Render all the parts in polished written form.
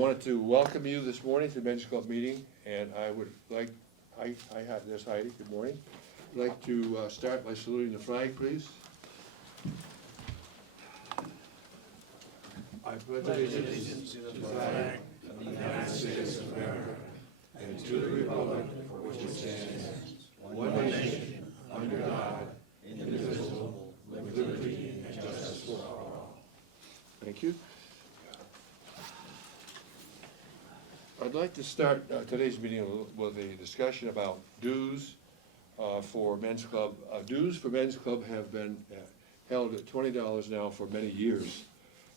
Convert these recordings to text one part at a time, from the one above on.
wanted to welcome you this morning to the Men's Club meeting, and I would like, there's Heidi, good morning. I'd like to start by saluting the flag, please. I pledge allegiance to the flag of the United States of America and to the republic for which it stands, one nation, under God, indivisible, with liberty and justice for all. Thank you. I'd like to start today's meeting with a discussion about dues for Men's Club. Dues for Men's Club have been held at $20 now for many years.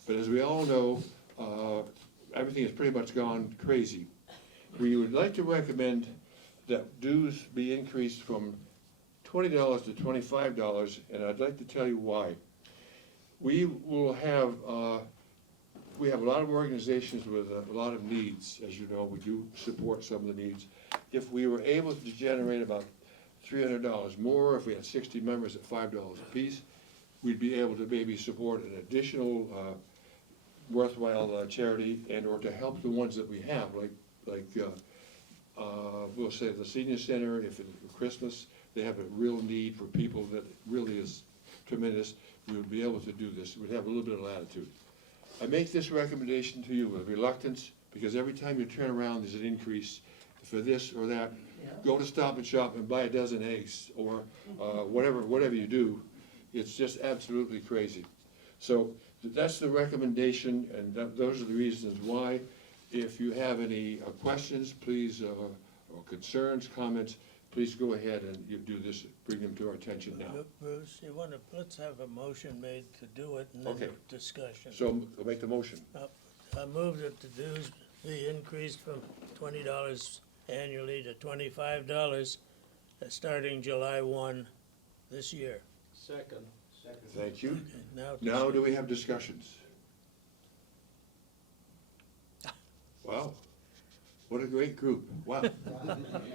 But as we all know, everything has pretty much gone crazy. We would like to recommend that dues be increased from $20 to $25, and I'd like to tell you why. We will have we have a lot of organizations with a lot of needs. As you know, we do support some of the needs. If we were able to generate about $300 more, if we had 60 members at $5 a piece, we'd be able to maybe support an additional worthwhile charity, and or to help the ones that we have, like we'll say the senior center. If for Christmas they have a real need for people that really is tremendous, we would be able to do this. We'd have a little bit of latitude. I make this recommendation to you with reluctance, because every time you turn around there's an increase for this or that. Yeah. Go to Stop and Shop and buy a dozen eggs, or whatever you do. It's just absolutely crazy. So that's the recommendation, and those are the reasons why. If you have any questions, please, or concerns, comments, please go ahead and you do this, bring them to our attention now. Bruce, let's have a motion made to do it and then Okay. discussion. So I'll make the motion. I move that the dues be increased from $20 annually to $25, starting July 1 this year. Second. Thank you. Okay, Now do we have discussions? Wow, what a great group, wow.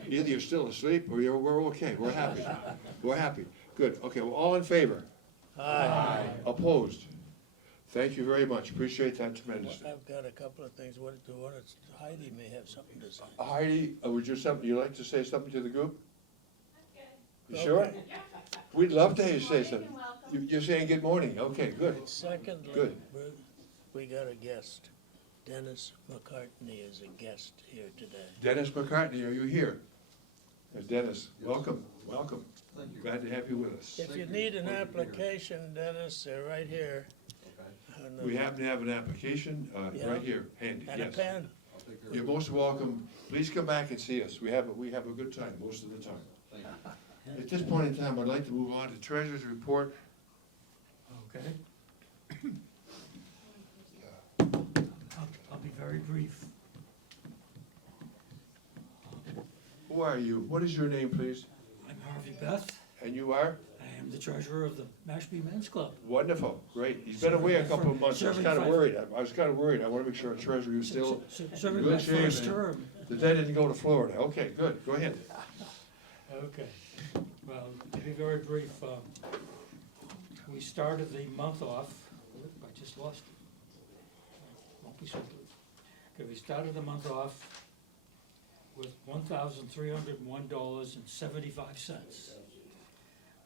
Either you're still asleep or we're okay, we're happy. We're happy, good, okay, well, all in favor? Aye. Opposed? Thank you very much, appreciate that tremendously. I've got a couple of things. Heidi may have something to say. Heidi, would you like to say something to the group? You Okay. sure? We'd love to hear you say something. You're saying good morning, okay, good. Secondly, Good. Bruce, we got a guest. Dennis McCartney is a guest here today. Dennis McCartney, are you here? Dennis, welcome, welcome. Thank you. Glad to have you with us. If you need an application, Dennis, they're right here. on the- We happen to have an application Yeah. right here, handy, And a yes. pen. I'll take care of You're it. most welcome. Please come back and see us. We have a good time most of the time. Thank you. At this point in time, I'd like to move on to Treasurer's Report. Okay. I'll be very brief. Who are you? What is your name, please? I'm Harvey Beth. And you are? I am the treasurer of the Mashpee Men's Club. Wonderful, great. He's been away a couple of months. I was kind of worried. I was kind of worried. I want to make sure our treasurer is still, Serving good my shape first and- term. that they didn't go to Florida. Okay, good. Go ahead. Okay. Well, to be very brief, we started the month off, I just lost it. Won't be so good. Okay, we started the month off with $1,301.75.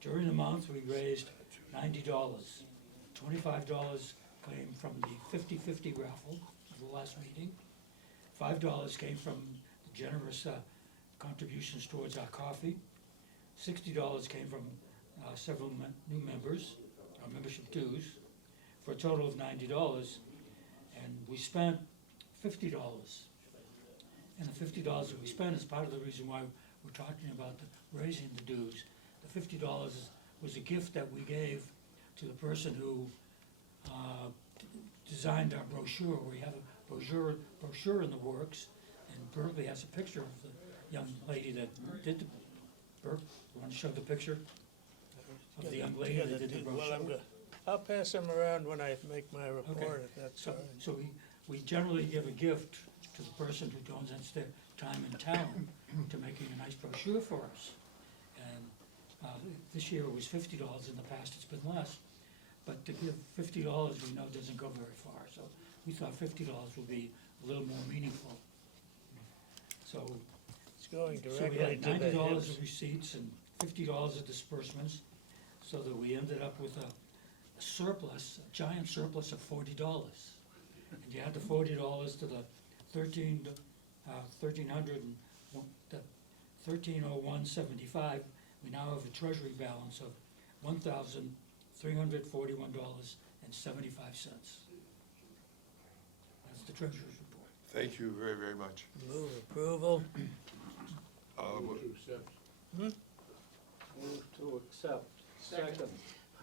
During the month, we raised $90. $25 came from the 50-50 raffle of the last meeting. $5 came from the generous contributions towards our coffee. $60 came from several new members, our membership dues, for a total of $90. And we spent $50. And the $50 that we spent is part of the reason why we're talking about raising the dues. The $50 was a gift that we gave to the person who designed our brochure. We have a brochure in the works, and Berkeley has a picture of the young lady that did the, Burke, you want to show the picture of the young lady that did the brochure? I'll pass them around when I make my report, if that's all right. So we generally give a gift to the person who donates their time in town to making a nice brochure for us. And this year it was $50, in the past it's been less. But to give $50, we know doesn't go very far, so we thought $50 would be a little more meaningful. So It's going we directly had to the $90 HIPS. of receipts and $50 of disbursements, so that we ended up with a surplus, a giant surplus of $40. And you add the $40 to the 1301.75, we now have a treasury balance of $1,341.75. That's the treasurer's report. Thank you very, very much. Move approval. Move to accept. Move to accept. Second.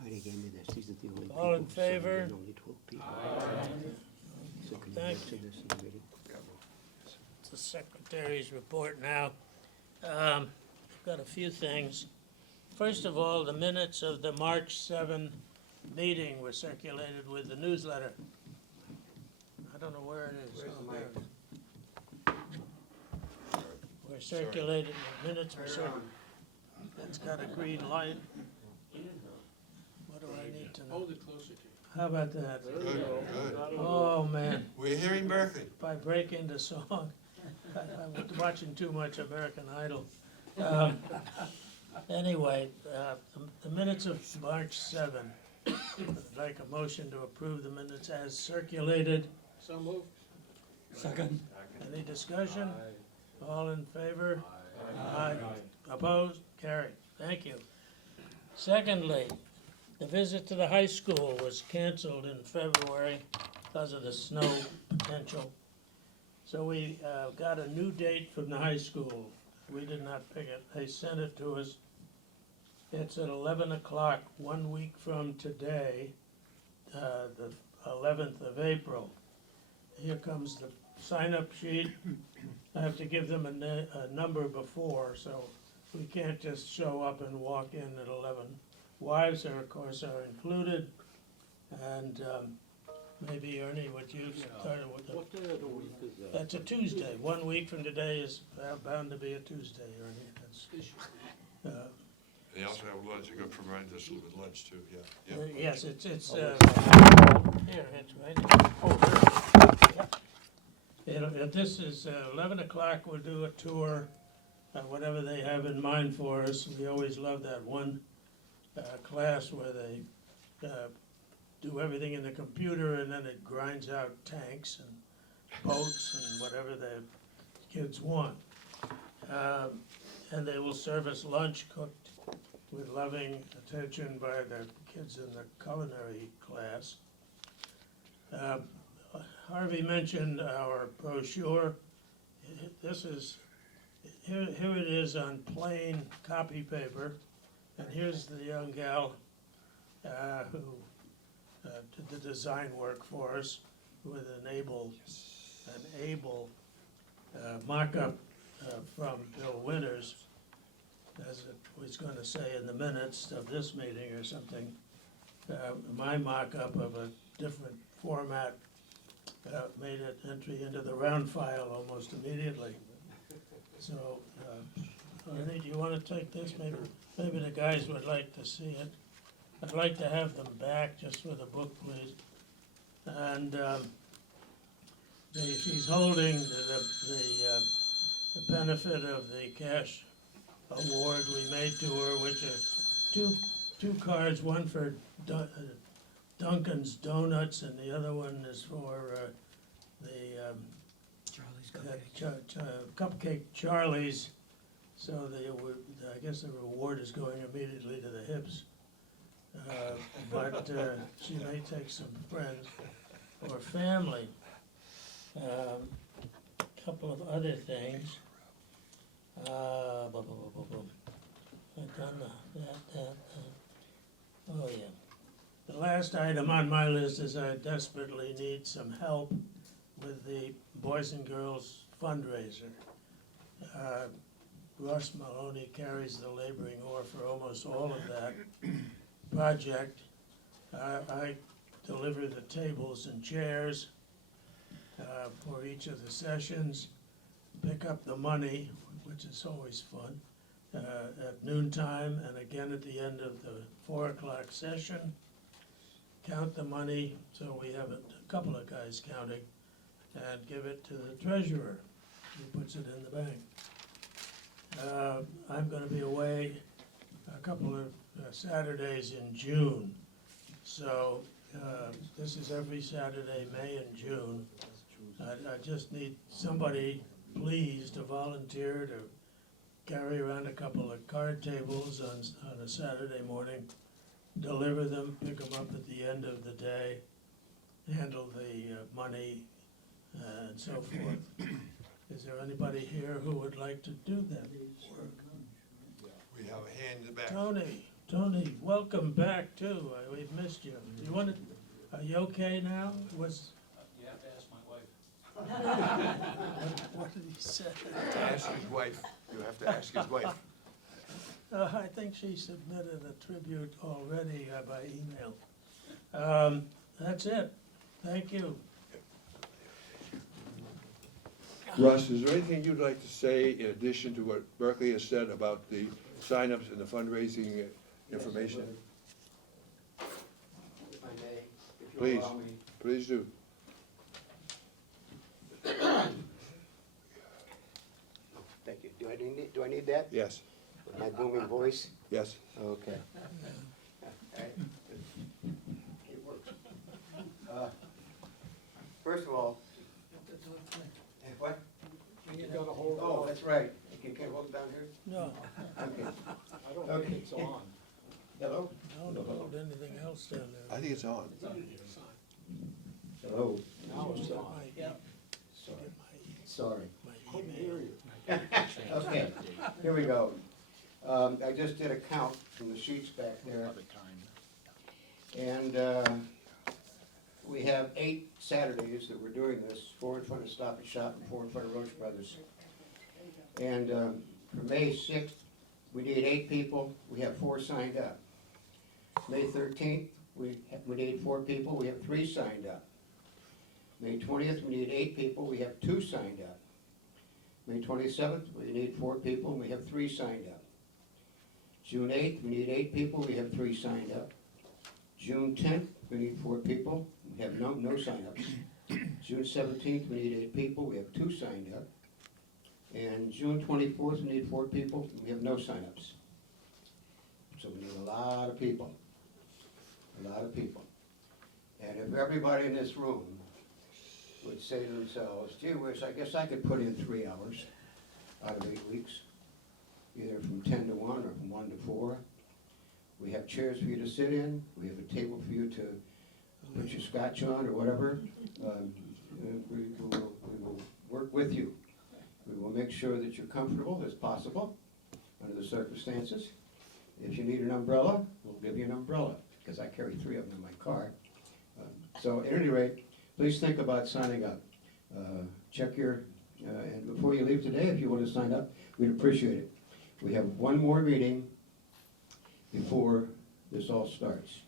Heidi gave me this, these are the only people. All in who signed, favor? and only 12 people. So can you Thank answer this in the meeting? It's the secretary's report now. I've got a few things. First of all, the minutes of the March 7 meeting were circulated with the newsletter. I don't know where it is. Where's the Oh, there mic? it is. Were circulated, the minutes were circulated. It's got a green light. What do I need to know? Hold it closer to you. How about that? There we Good, go. good. That'll do. Oh, man. We're hearing Berkeley. If I break into song, I'm watching too much American Idol. Anyway, the minutes of March 7. I'd like a motion to approve the minutes as circulated. So moved. Second. Any discussion? All in favor? Aye. Opposed? Carried. Thank you. Secondly, the visit to the high school was canceled in February because of the snow potential. So we got a new date from the high school. We did not pick it. They sent it to us. It's at 11 o'clock, 1 week from today, the 11th of April. Here comes the sign-up sheet. I have to give them a number before, so we can't just show up and walk in at 11. Wives are, of course, are included, and maybe Ernie, what you started with, What day of the week is that? that's a Tuesday. 1 week from today is bound to be a Tuesday, Ernie. That's, They also have lunch, they're gonna provide us with lunch too, yeah, yeah. yes, it's, here, it's right. This is 11 o'clock, we'll do a tour, whatever they have in mind for us. We always love that one class where they do everything in the computer and then it grinds out tanks and boats and whatever the kids want. And they will serve us lunch cooked with loving attention by the kids in the culinary class. Harvey mentioned our brochure. This is, here it is on plain copy paper. And here's the young gal who did the design work for us with an able mock-up from Bill Winters, as it was going to say in the minutes of this meeting or something. My mock-up of a different format made it entry into the round file almost immediately. So, Ernie, do you want to take this? Maybe the guys would like to see it. I'd like to have them back just with a book, please. And she's holding the benefit of the cash award we made to her, which are two cards, one for Dunkin's Donuts, and the other one is for the Charlie's Cupcake Charlie's. So I guess the reward is going immediately to the hips. But she may take some friends or family. Couple of other things. I've done that. Oh, yeah. The last item on my list is I desperately need some help with the Boys and Girls fundraiser. Russ Maloney carries the laboring oar for almost all of that project. I deliver the tables and chairs for each of the sessions, pick up the money, which is always fun, at noontime and again at the end of the 4 o'clock session. Count the money, so we have a couple of guys counting, and give it to the treasurer, who puts it in the bank. I'm gonna be away a couple of Saturdays in June, so this is every Saturday, May and June. I just need somebody, please, to volunteer to carry around a couple of card tables on a Saturday morning, deliver them, pick them up at the end of the day, handle the money, and so forth. Is there anybody here who would like to do that work? We have a hand in the back. Tony, welcome back too. We've missed you. You want to, are you okay now? Was, You have to ask my wife. what did he say? Ask his wife, you have to ask his wife. I think she submitted a tribute already by email. That's it. Thank you. Russ, is there anything you'd like to say in addition to what Berkeley has said about the signups and the fundraising information? If I may, if you Please. allow me. Please do. Thank you. Do I need that? Yes, With my booming voice? yes. Okay. It works. First of all, what? You gotta hold it Oh, on. that's right. Can you hold it down here? No, Okay. I don't think it's on. Hello? don't hold anything else down there. I think it's on. Hello? Now it's on. Sorry. My Couldn't email. hear you. Okay, here we go. I just did a count from the sheets back there. And we have 8 Saturdays that we're doing this, 4 in front of Stop and Shop and 4 in front of Roach Brothers. And for May 6th, we need 8 people, we have 4 signed up. May 13th, we need 4 people, we have 3 signed up. May 20th, we need 8 people, we have 2 signed up. May 27th, we need 4 people, and we have 3 signed up. June 8th, we need 8 people, we have 3 signed up. June 10th, we need 4 people, we have no sign-ups. June 17th, we need 8 people, we have 2 signed up. And June 24th, we need 4 people, and we have no sign-ups. So we need a lot of people, a lot of people. And if everybody in this room would say to themselves, gee whiz, I guess I could put in 3 hours out of 8 weeks, either from 10 to 1 or from 1 to 4. We have chairs for you to sit in, we have a table for you to put your scotch on or whatever. We will work with you. We will make sure that you're comfortable as possible under the circumstances. If you need an umbrella, we'll give you an umbrella, because I carry 3 of them in my car. So at any rate, please think about signing up. Check your, and before you leave today, if you want to sign up, we'd appreciate it. We have one more meeting before this all starts.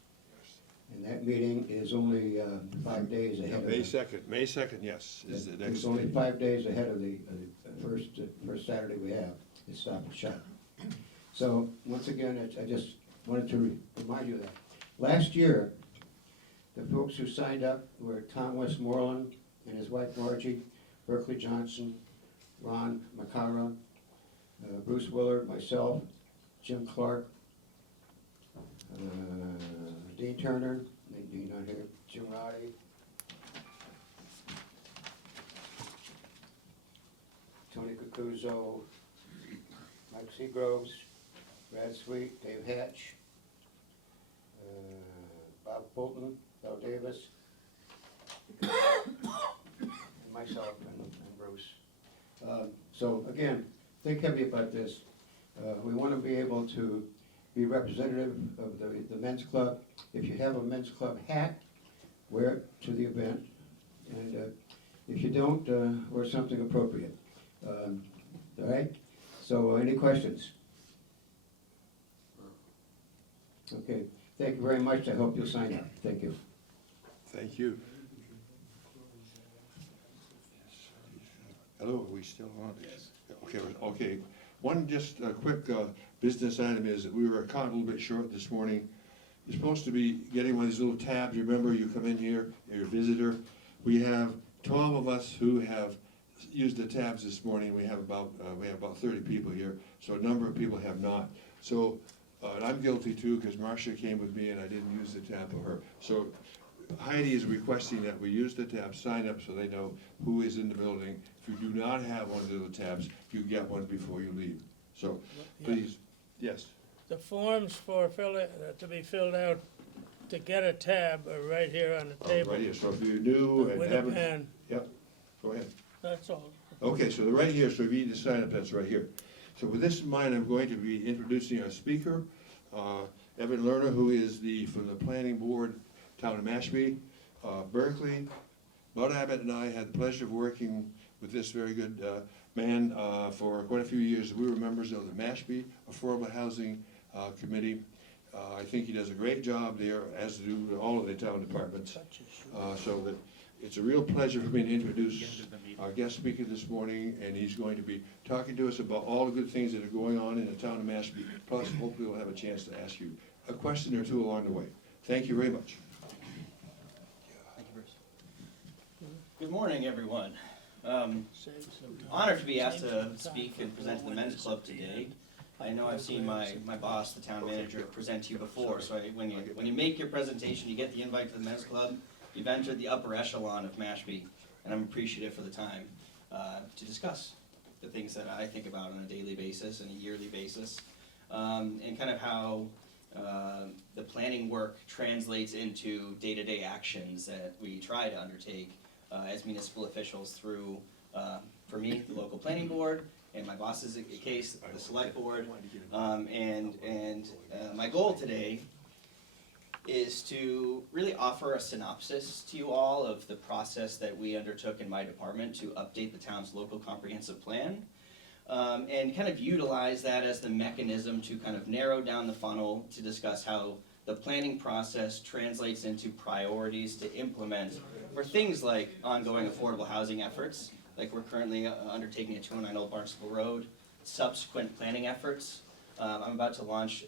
And that meeting is only 5 days ahead of May the 2nd, May 2nd, yes, is the next. It's only 5 days ahead of the first Saturday we have, is Stop and Shop. So, once again, I just wanted to remind you of that. Last year, the folks who signed up were Tom Westmoreland and his wife Margie, Berkeley Johnson, Ron Macara, Bruce Willard, myself, Jim Clark, Dean Turner, Dean not here, Jim Roddy, Tony Cucuzzo, Mike Seagroves, Brad Sweet, Dave Hatch, Bob Bolton, Bill Davis, and myself and Bruce. So again, think heavy about this. We want to be able to be representative of the men's club. If you have a men's club hat, wear it to the event. And if you don't, wear something appropriate. All right? So any questions? Okay, thank you very much. I hope you'll sign up. Thank you. Thank you. Hello, are we still on? Yes. Okay. One just quick business item is that we were caught a little bit short this morning. You're supposed to be getting one of these little tabs. Remember, you come in here, you're a visitor. We have 12 of us who have used the tabs this morning. We have about 30 people here, so a number of people have not. So, and I'm guilty too, because Marcia came with me and I didn't use the tab for her. So Heidi is requesting that we use the tab, sign up so they know who is in the building. If you do not have one of the tabs, you get one before you leave. So, please, yes. The forms for to be filled out to get a tab are right here on the table. Right here, so if you're new and With a haven't. pen, Yep, go ahead. that's all. Okay, so they're right here, so if you need to sign up, that's right here. So with this in mind, I'm going to be introducing our speaker, Evan Lerner, who is from the planning board, town of Mashpee, Berkeley. Bud Abbott and I had the pleasure of working with this very good man for quite a few years. We were members of the Mashpee Affordable Housing Committee. I think he does a great job there, as do all of the town departments. So that it's a real pleasure for me to introduce our guest speaker this morning, and he's going to be talking to us about all the good things that are going on in the town of Mashpee. Plus, hopefully we'll have a chance to ask you a question or two along the way. Thank you very much. Thank you, Bruce. Good morning, everyone. Save some time. Honored to be asked to speak and present to the men's club today. I know I've seen my boss, the town manager, present to you before, so when you make your presentation, you get the invite to the men's club, you've entered the upper echelon of Mashpee, and I'm appreciative for the time to discuss the things that I think about on a daily basis and a yearly basis, and kind of how the planning work translates into day-to-day actions that we try to undertake as municipal officials through, for me, the local planning board, and my boss's case, the select board. My goal today is to really offer a synopsis to you all of the process that we undertook in my department to update the town's local comprehensive plan, and kind of utilize that as the mechanism to kind of narrow down the funnel to discuss how the planning process translates into priorities to implement for things like ongoing affordable housing efforts, like we're currently undertaking at 209 Old Barnstable Road, subsequent planning efforts. I'm about to launch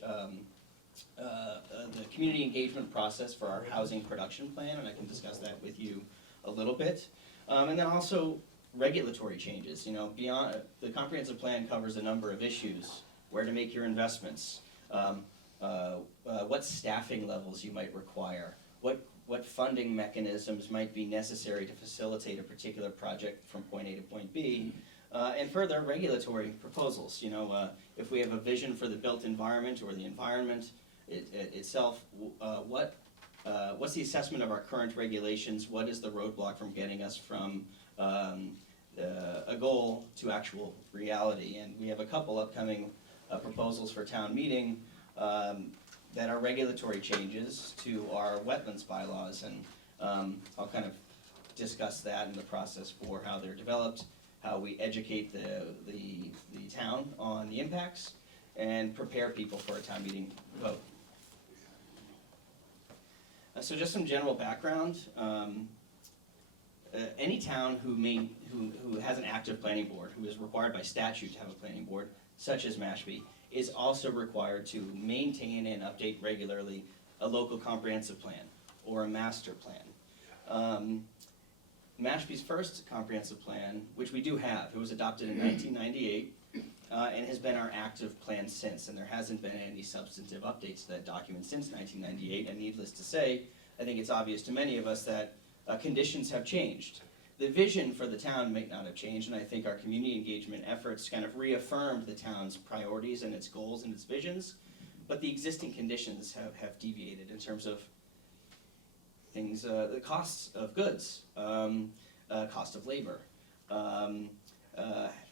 the community engagement process for our housing production plan, and I can discuss that with you a little bit. And then also regulatory changes. You know, beyond the comprehensive plan covers a number of issues: where to make your investments, what staffing levels you might require, what funding mechanisms might be necessary to facilitate a particular project from point A to point B, and further regulatory proposals. You know, if we have a vision for the built environment or the environment itself, what's the assessment of our current regulations? What is the roadblock from getting us from a goal to actual reality? And we have a couple upcoming proposals for town meeting that are regulatory changes to our wetlands bylaws, and I'll kind of discuss that in the process for how they're developed, how we educate the town on the impacts, and prepare people for a town meeting vote. So just some general background. Any town who has an active planning board, who is required by statute to have a planning board, such as Mashpee, is also required to maintain and update regularly a local comprehensive plan or a master plan. Mashpee's first comprehensive plan, which we do have, it was adopted in 1998 and has been our active plan since, and there hasn't been any substantive updates to that document since 1998, and needless to say, I think it's obvious to many of us that conditions have changed. The vision for the town might not have changed, and I think our community engagement efforts kind of reaffirmed the town's priorities and its goals and its visions, but the existing conditions have deviated in terms of things, the costs of goods, cost of labor,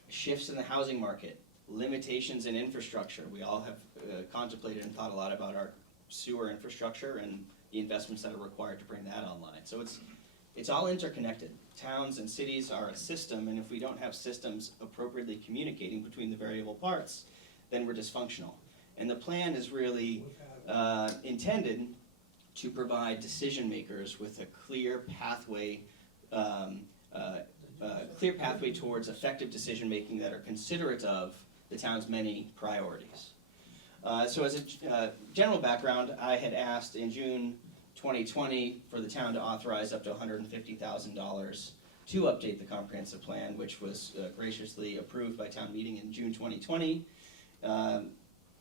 shifts in the housing market, limitations in infrastructure. We all have contemplated and thought a lot about our sewer infrastructure and the investments that are required to bring that online. So it's all interconnected. Towns and cities are a system, and if we don't have systems appropriately communicating between the variable parts, then we're dysfunctional. And the plan is really intended to provide decision makers with a clear pathway towards effective decision making that are considerate of the town's many priorities. So as a general background, I had asked in June 2020 for the town to authorize up to $150,000 to update the comprehensive plan, which was graciously approved by town meeting in June 2020. A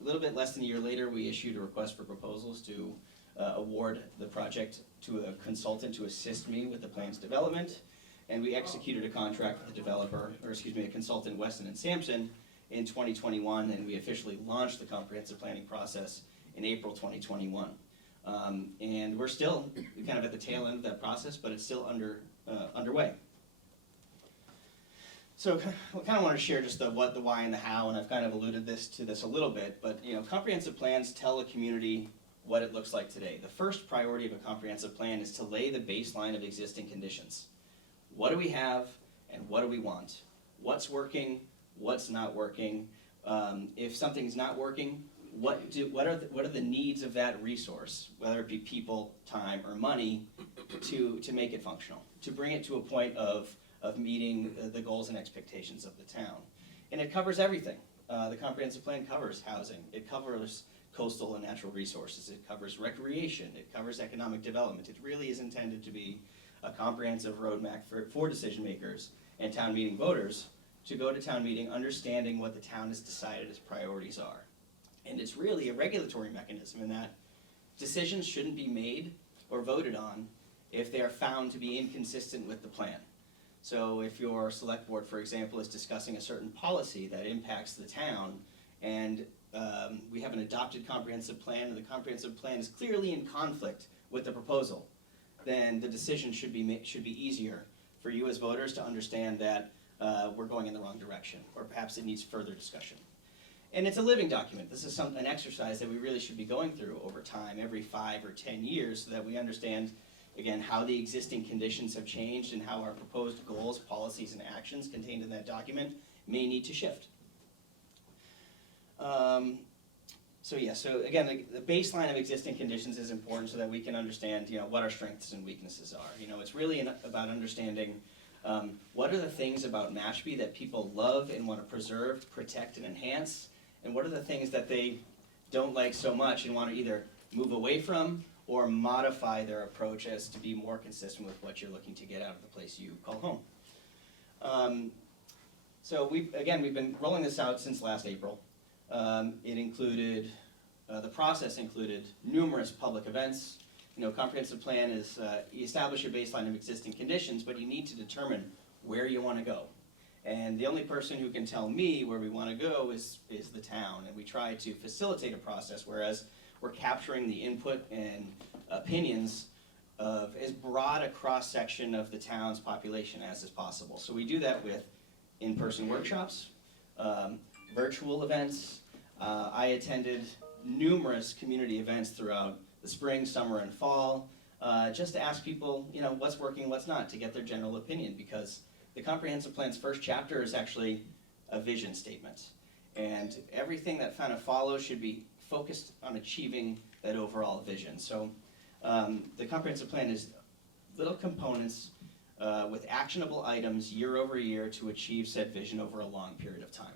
little bit less than a year later, we issued a request for proposals to award the project to a consultant to assist me with the plan's development. And we executed a contract with the developer, or excuse me, a consultant, Weston and Sampson, in 2021, and we officially launched the comprehensive planning process in April 2021. And we're still kind of at the tail end of that process, but it's still underway. So I kind of want to share just the what, the why, and the how, and I've kind of alluded to this a little bit, but comprehensive plans tell a community what it looks like today. The first priority of a comprehensive plan is to lay the baseline of existing conditions. What do we have, and what do we want? What's working, what's not working? If something's not working, what are the needs of that resource, whether it be people, time, or money, to make it functional, to bring it to a point of meeting the goals and expectations of the town. And it covers everything. The comprehensive plan covers housing, it covers coastal and natural resources, it covers recreation, it covers economic development. It really is intended to be a comprehensive roadmap for decision makers and town meeting voters to go to town meeting understanding what the town has decided its priorities are. And it's really a regulatory mechanism in that decisions shouldn't be made or voted on if they are found to be inconsistent with the plan. So if your select board, for example, is discussing a certain policy that impacts the town, and we have an adopted comprehensive plan, and the comprehensive plan is clearly in conflict with the proposal, then the decision should be easier for you as voters to understand that we're going in the wrong direction, or perhaps it needs further discussion. And it's a living document. This is an exercise that we really should be going through over time, every 5 or 10 years, so that we understand, again, how the existing conditions have changed and how our proposed goals, policies, and actions contained in that document may need to shift. So again, the baseline of existing conditions is important so that we can understand, what our strengths and weaknesses are. It's really about understanding what are the things about Mashpee that people love and want to preserve, protect, and enhance, and what are the things that they don't like so much and want to either move away from or modify their approach as to be more consistent with what you're looking to get out of the place you call home. So we've been rolling this out since last April. The process included numerous public events. Comprehensive plan is, you establish your baseline of existing conditions, but you need to determine where you want to go. And the only person who can tell me where we want to go is the town. And we try to facilitate a process, whereas we're capturing the input and opinions of as broad a cross-section of the town's population as is possible. So we do that with in-person workshops, virtual events. I attended numerous community events throughout the spring, summer, and fall, just to ask people, what's working, what's not, to get their general opinion, because the comprehensive plan's first chapter is actually a vision statement. And everything that kind of follows should be focused on achieving that overall vision. So the comprehensive plan is little components with actionable items year over year to achieve said vision over a long period of time.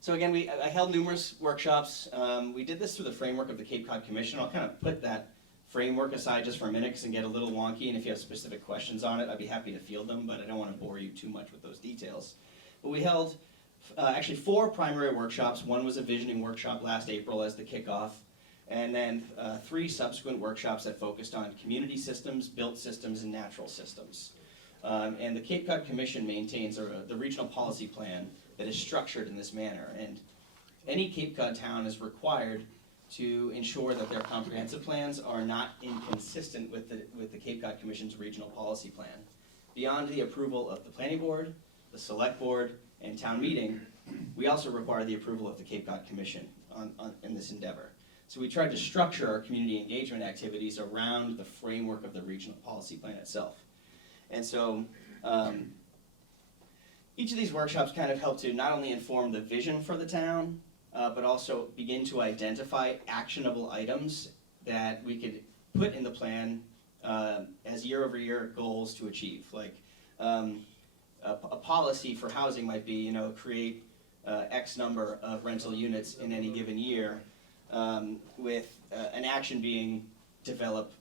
So again, I held numerous workshops. We did this through the framework of the Cape Cod Commission. I'll kind of put that framework aside just for a minute because it can get a little wonky, and if you have specific questions on it, I'd be happy to field them, but I don't want to bore you too much with those details. But we held actually 4 primary workshops. One was a visioning workshop last April as the kickoff, and then 3 subsequent workshops that focused on community systems, built systems, and natural systems. And the Cape Cod Commission maintains the regional policy plan that is structured in this manner, and any Cape Cod town is required to ensure that their comprehensive plans are not inconsistent with the Cape Cod Commission's regional policy plan. Beyond the approval of the planning board, the select board, and town meeting, we also require the approval of the Cape Cod Commission in this endeavor. So we tried to structure our community engagement activities around the framework of the regional policy plan itself. And so each of these workshops kind of help to not only inform the vision for the town, but also begin to identify actionable items that we could put in the plan as year-over-year goals to achieve. Like a policy for housing might be, create X number of rental units in any given year, with an action being develop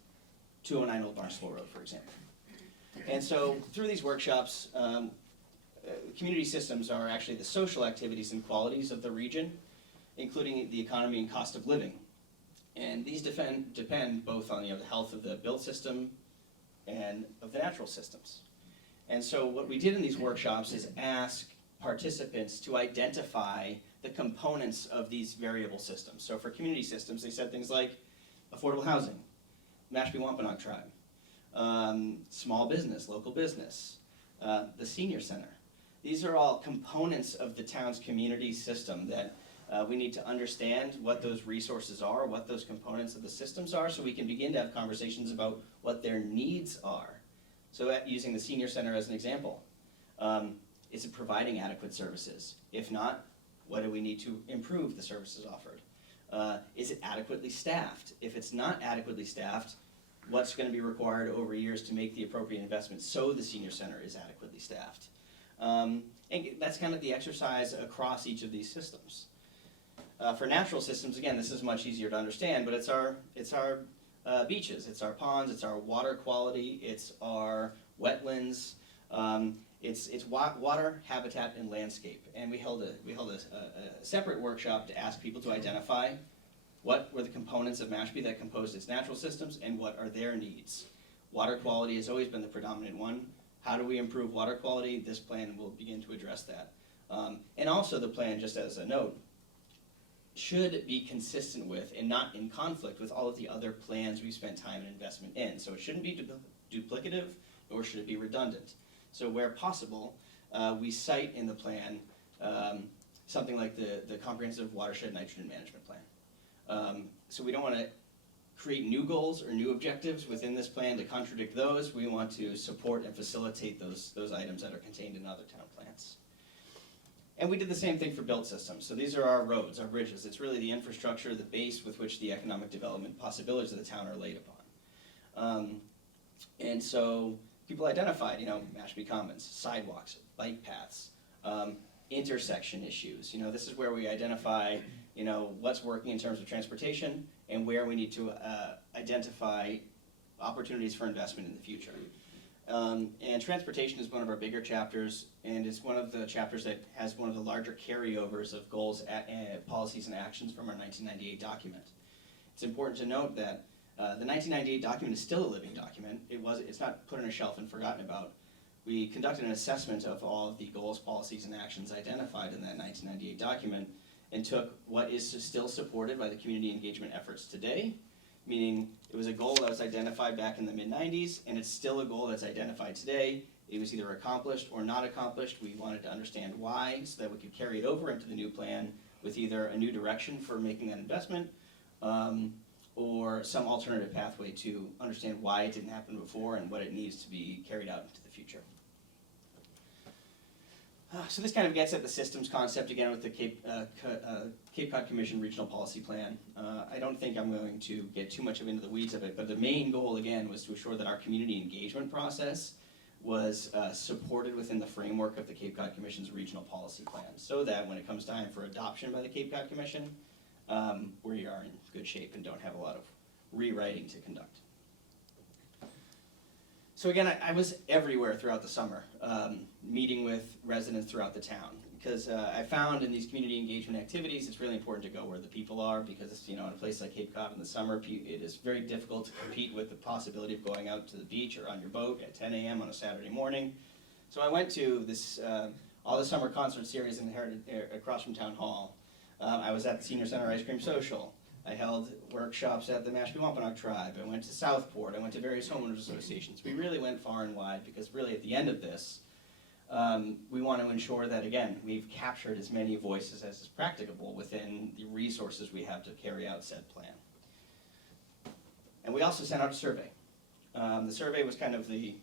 209 Old Barnstable Road, for example. And so through these workshops, community systems are actually the social activities and qualities of the region, including the economy and cost of living. And these depend both on the health of the built system and of the natural systems. And so what we did in these workshops is ask participants to identify the components of these variable systems. So for community systems, they said things like affordable housing, Mashpee Wampanoag tribe, small business, local business, the senior center. These are all components of the town's community system that we need to understand what those resources are, what those components of the systems are, so we can begin to have conversations about what their needs are. So using the senior center as an example, is it providing adequate services? If not, what do we need to improve the services offered? Is it adequately staffed? If it's not adequately staffed, what's going to be required over years to make the appropriate investments so the senior center is adequately staffed? And that's kind of the exercise across each of these systems. For natural systems, again, this is much easier to understand, but it's our beaches, it's our ponds, it's our water quality, it's our wetlands, it's water, habitat, and landscape. And we held a separate workshop to ask people to identify what were the components of Mashpee that composed its natural systems and what are their needs. Water quality has always been the predominant one. How do we improve water quality? This plan will begin to address that. And also the plan, just as a note, should be consistent with and not in conflict with all of the other plans we've spent time and investment in. So it shouldn't be duplicative, nor should it be redundant. So where possible, we cite in the plan something like the Comprehensive Watershed Nitrogen Management Plan. So we don't want to create new goals or new objectives within this plan to contradict those. We want to support and facilitate those items that are contained in other town plans. And we did the same thing for built systems. So these are our roads, our bridges. It's really the infrastructure, the base with which the economic development possibilities of the town are laid upon. And so people identified, Mashpee Commons, sidewalks, bike paths, intersection issues. This is where we identify, what's working in terms of transportation and where we need to identify opportunities for investment in the future. And transportation is one of our bigger chapters, and it's one of the chapters that has one of the larger carryovers of goals, policies, and actions from our 1998 document. It's important to note that the 1998 document is still a living document. It's not put on a shelf and forgotten about. We conducted an assessment of all of the goals, policies, and actions identified in that 1998 document and took what is still supported by the community engagement efforts today, meaning it was a goal that was identified back in the mid-90s, and it's still a goal that's identified today. It was either accomplished or not accomplished. We wanted to understand why so that we could carry it over into the new plan with either a new direction for making that investment or some alternative pathway to understand why it didn't happen before and what it needs to be carried out into the future. So this kind of gets at the systems concept again with the Cape Cod Commission Regional Policy Plan. I don't think I'm going to get too much into the weeds of it, but the main goal again was to assure that our community engagement process was supported within the framework of the Cape Cod Commission's Regional Policy Plan, so that when it comes time for adoption by the Cape Cod Commission, we are in good shape and don't have a lot of rewriting to conduct. So again, I was everywhere throughout the summer, meeting with residents throughout the town, because I found in these community engagement activities, it's really important to go where the people are, because in a place like Cape Cod in the summer, it is very difficult to compete with the possibility of going out to the beach or on your boat at 10 a.m. on a Saturday morning. So I went to this all the summer concert series across from Town Hall. I was at the Senior Center Ice Cream Social. I held workshops at the Mashpee Wampanoag Tribe. I went to Southport. I went to various homeowners associations. We really went far and wide because really at the end of this, we want to ensure that, again, we've captured as many voices as is practicable within the resources we have to carry out said plan. And we also sent out a survey. The survey was kind of it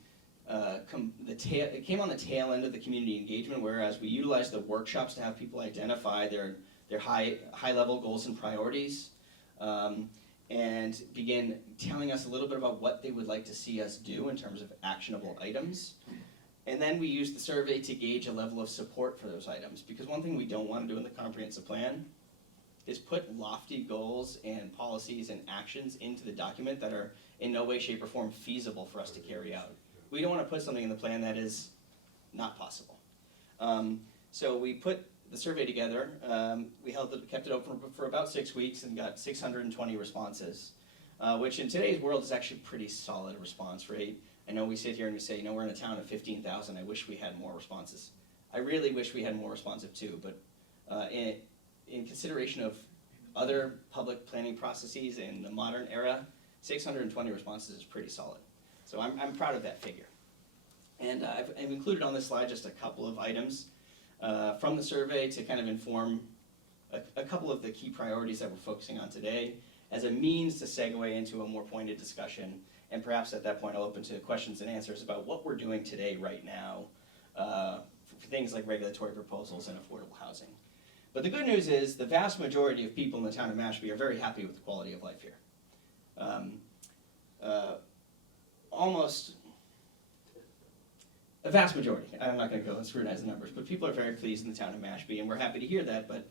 came on the tail end of the community engagement, whereas we utilized the workshops to have people identify their high-level goals and priorities, and begin telling us a little bit about what they would like to see us do in terms of actionable items. And then we used the survey to gauge a level of support for those items, because one thing we don't want to do in the comprehensive plan is put lofty goals and policies and actions into the document that are in no way, shape, or form feasible for us to carry out. we don't want to put something in the plan that is not possible. So we put the survey together. We kept it open for about 6 weeks and got 620 responses, which in today's world is actually a pretty solid response rate. I know we sit here and we say, we're in a town of 15,000. I wish we had more responses. I really wish we had more responsive too, but in consideration of other public planning processes in the modern era, 620 responses is pretty solid. So I'm proud of that figure. And I've included on this slide just a couple of items from the survey to kind of inform a couple of the key priorities that we're focusing on today as a means to segue into a more pointed discussion. And perhaps at that point I'll open to questions and answers about what we're doing today right now for things like regulatory proposals and affordable housing. But the good news is the vast majority of people in the town of Mashpee are very happy with the quality of life here. Almost a vast majority. I'm not going to go and scrutinize the numbers, but people are very pleased in the town of Mashpee, and we're happy to hear that. But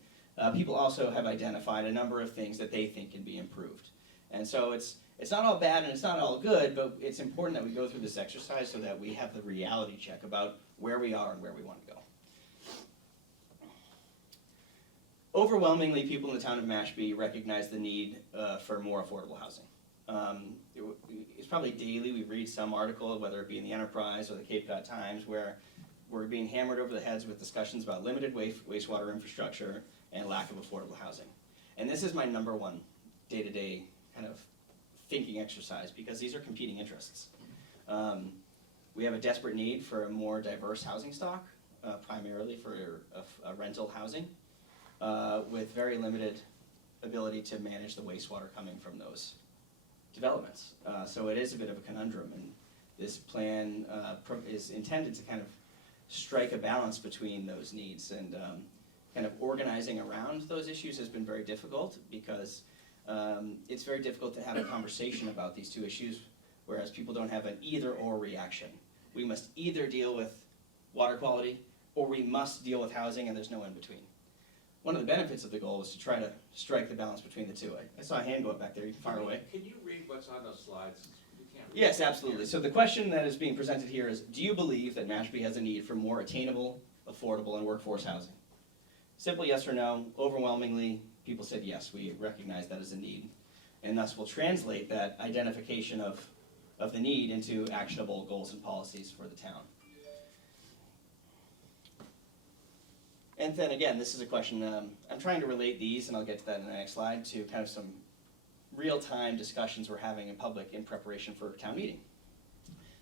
people also have identified a number of things that they think can be improved. And so it's not all bad and it's not all good, but it's important that we go through this exercise so that we have the reality check about where we are and where we want to go. Overwhelmingly, people in the town of Mashpee recognize the need for more affordable housing. It's probably daily we read some article, whether it be in the Enterprise or the Cape Cod Times, where we're being hammered over the heads with discussions about limited wastewater infrastructure and lack of affordable housing. And this is my number one day-to-day kind of thinking exercise, because these are competing interests. We have a desperate need for a more diverse housing stock, primarily for rental housing, with very limited ability to manage the wastewater coming from those developments. So it is a bit of a conundrum, and this plan is intended to kind of strike a balance between those needs, and kind of organizing around those issues has been very difficult, because it's very difficult to have a conversation about these two issues, whereas people don't have an either-or reaction. We must either deal with water quality, or we must deal with housing, and there's no in between. One of the benefits of the goal is to try to strike the balance between the two. I saw a hand go up back there. You can fire away. Can you read what's on those slides? We can't read Yes, it. absolutely. So the question that is being presented here is, do you believe that Mashpee has a need for more attainable, affordable, and workforce housing? Simple yes or no. Overwhelmingly, people said yes, we recognize that as a need. And thus we'll translate that identification of the need into actionable goals and policies for the town. And then again, this is a question, I'm trying to relate these, and I'll get to that in the next slide, to kind of some real-time discussions we're having in public in preparation for a town meeting.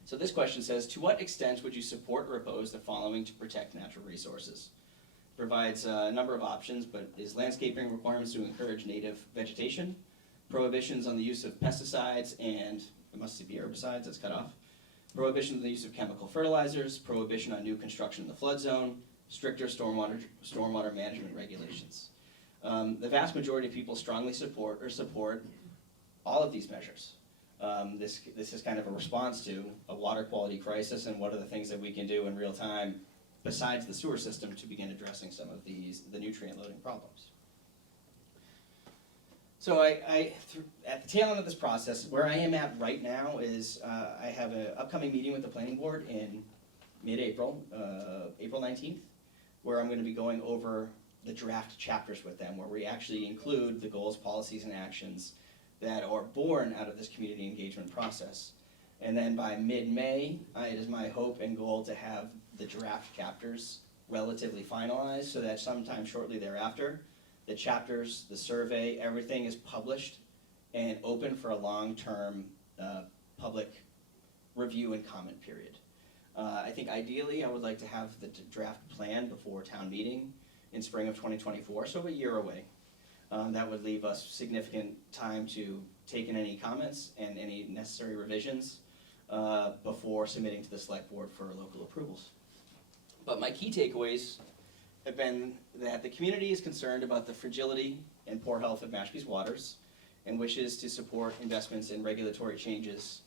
So this question says, to what extent would you support or oppose the following to protect natural resources? Provides a number of options, but is landscaping requirements to encourage native vegetation, prohibitions on the use of pesticides and, it must be herbicides, that's cut off, prohibition on the use of chemical fertilizers, prohibition on new construction in the flood zone, stricter stormwater management regulations. The vast majority of people strongly support all of these measures. This is kind of a response to a water quality crisis, and what are the things that we can do in real time besides the sewer system to begin addressing some of the nutrient loading problems. So at the tail end of this process, where I am at right now is I have an upcoming meeting with the planning board in mid-April, April 19th, where I'm going to be going over the draft chapters with them, where we actually include the goals, policies, and actions that are born out of this community engagement process. And then by mid-May, it is my hope and goal to have the draft chapters relatively finalized, so that sometime shortly thereafter, the chapters, the survey, everything is published and open for a long-term public review and comment period. I think ideally I would like to have the draft plan before town meeting in spring of 2024, so a year away. That would leave us significant time to take in any comments and any necessary revisions before submitting to the select board for local approvals. But my key takeaways have been that the community is concerned about the fragility and poor health of Mashpee's waters and wishes to support investments in regulatory changes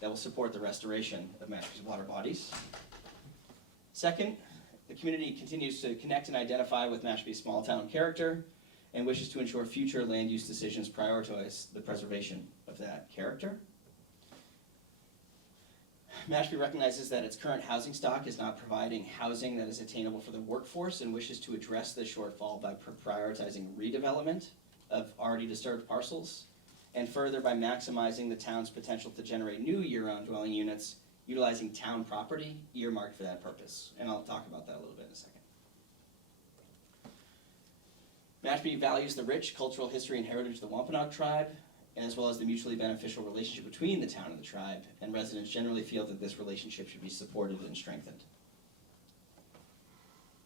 that will support the restoration of Mashpee's water bodies. Second, the community continues to connect and identify with Mashpee's small town character and wishes to ensure future land use decisions prioritize the preservation of that character. Mashpee recognizes that its current housing stock is not providing housing that is attainable for the workforce and wishes to address this shortfall by prioritizing redevelopment of already disturbed parcels, and further by maximizing the town's potential to generate new year-round dwelling units utilizing town property earmarked for that purpose. And I'll talk about that a little bit in a second. Mashpee values the rich cultural history and heritage of the Wampanoag tribe, as well as the mutually beneficial relationship between the town and the tribe, and residents generally feel that this relationship should be supported and strengthened.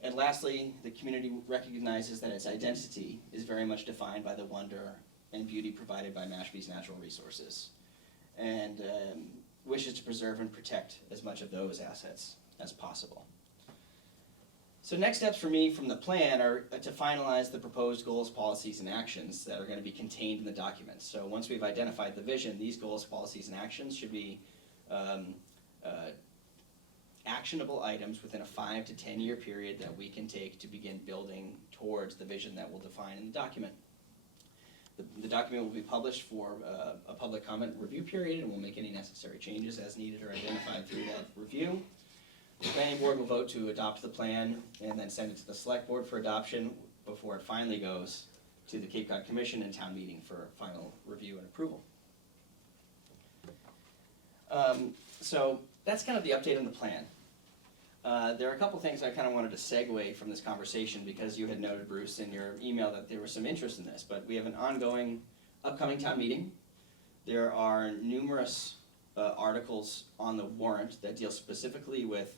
And lastly, the community recognizes that its identity is very much defined by the wonder and beauty provided by Mashpee's natural resources, and wishes to preserve and protect as much of those assets as possible. So next steps for me from the plan are to finalize the proposed goals, policies, and actions that are going to be contained in the document. So once we've identified the vision, these goals, policies, and actions should be actionable items within a 5 to 10 year period that we can take to begin building towards the vision that we'll define in the document. The document will be published for a public comment review period, and we'll make any necessary changes as needed or identified through that review. The planning board will vote to adopt the plan and then send it to the select board for adoption before it finally goes to the Cape Cod Commission and town meeting for final review and approval. So that's kind of the update on the plan. There are a couple things I kind of wanted to segue from this conversation because you had noted, Bruce, in your email that there was some interest in this, but we have an ongoing upcoming town meeting. There are numerous articles on the warrant that deal specifically with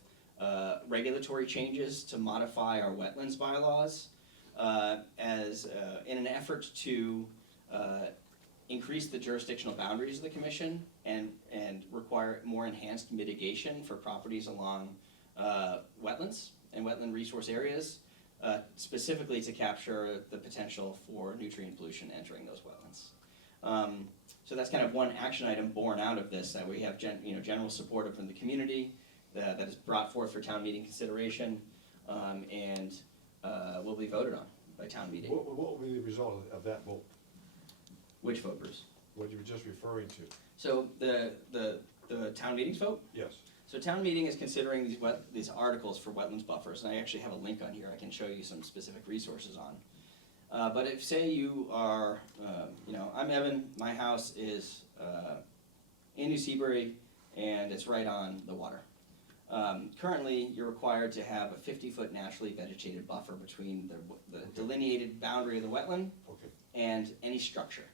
regulatory changes to modify our wetlands bylaws in an effort to increase the jurisdictional boundaries of the commission and require more enhanced mitigation for properties along wetlands and wetland resource areas, specifically to capture the potential for nutrient pollution entering those wetlands. So that's kind of one action item born out of this that we have general support from the community that is brought forth for town meeting consideration and will be voted on by town meeting. What will be the result of that vote? Which vote, Bruce? What you were just referring to? So the town meet's vote? Yes. So town meeting is considering these articles for wetlands buffers, and I actually have a link on here I can show you some specific resources on. But if, say you are, I'm Evan, my house is in New Seabury, and it's right on the water. Currently, you're required to have a 50-foot naturally vegetated buffer between the delineated boundary of the wetland and any structure.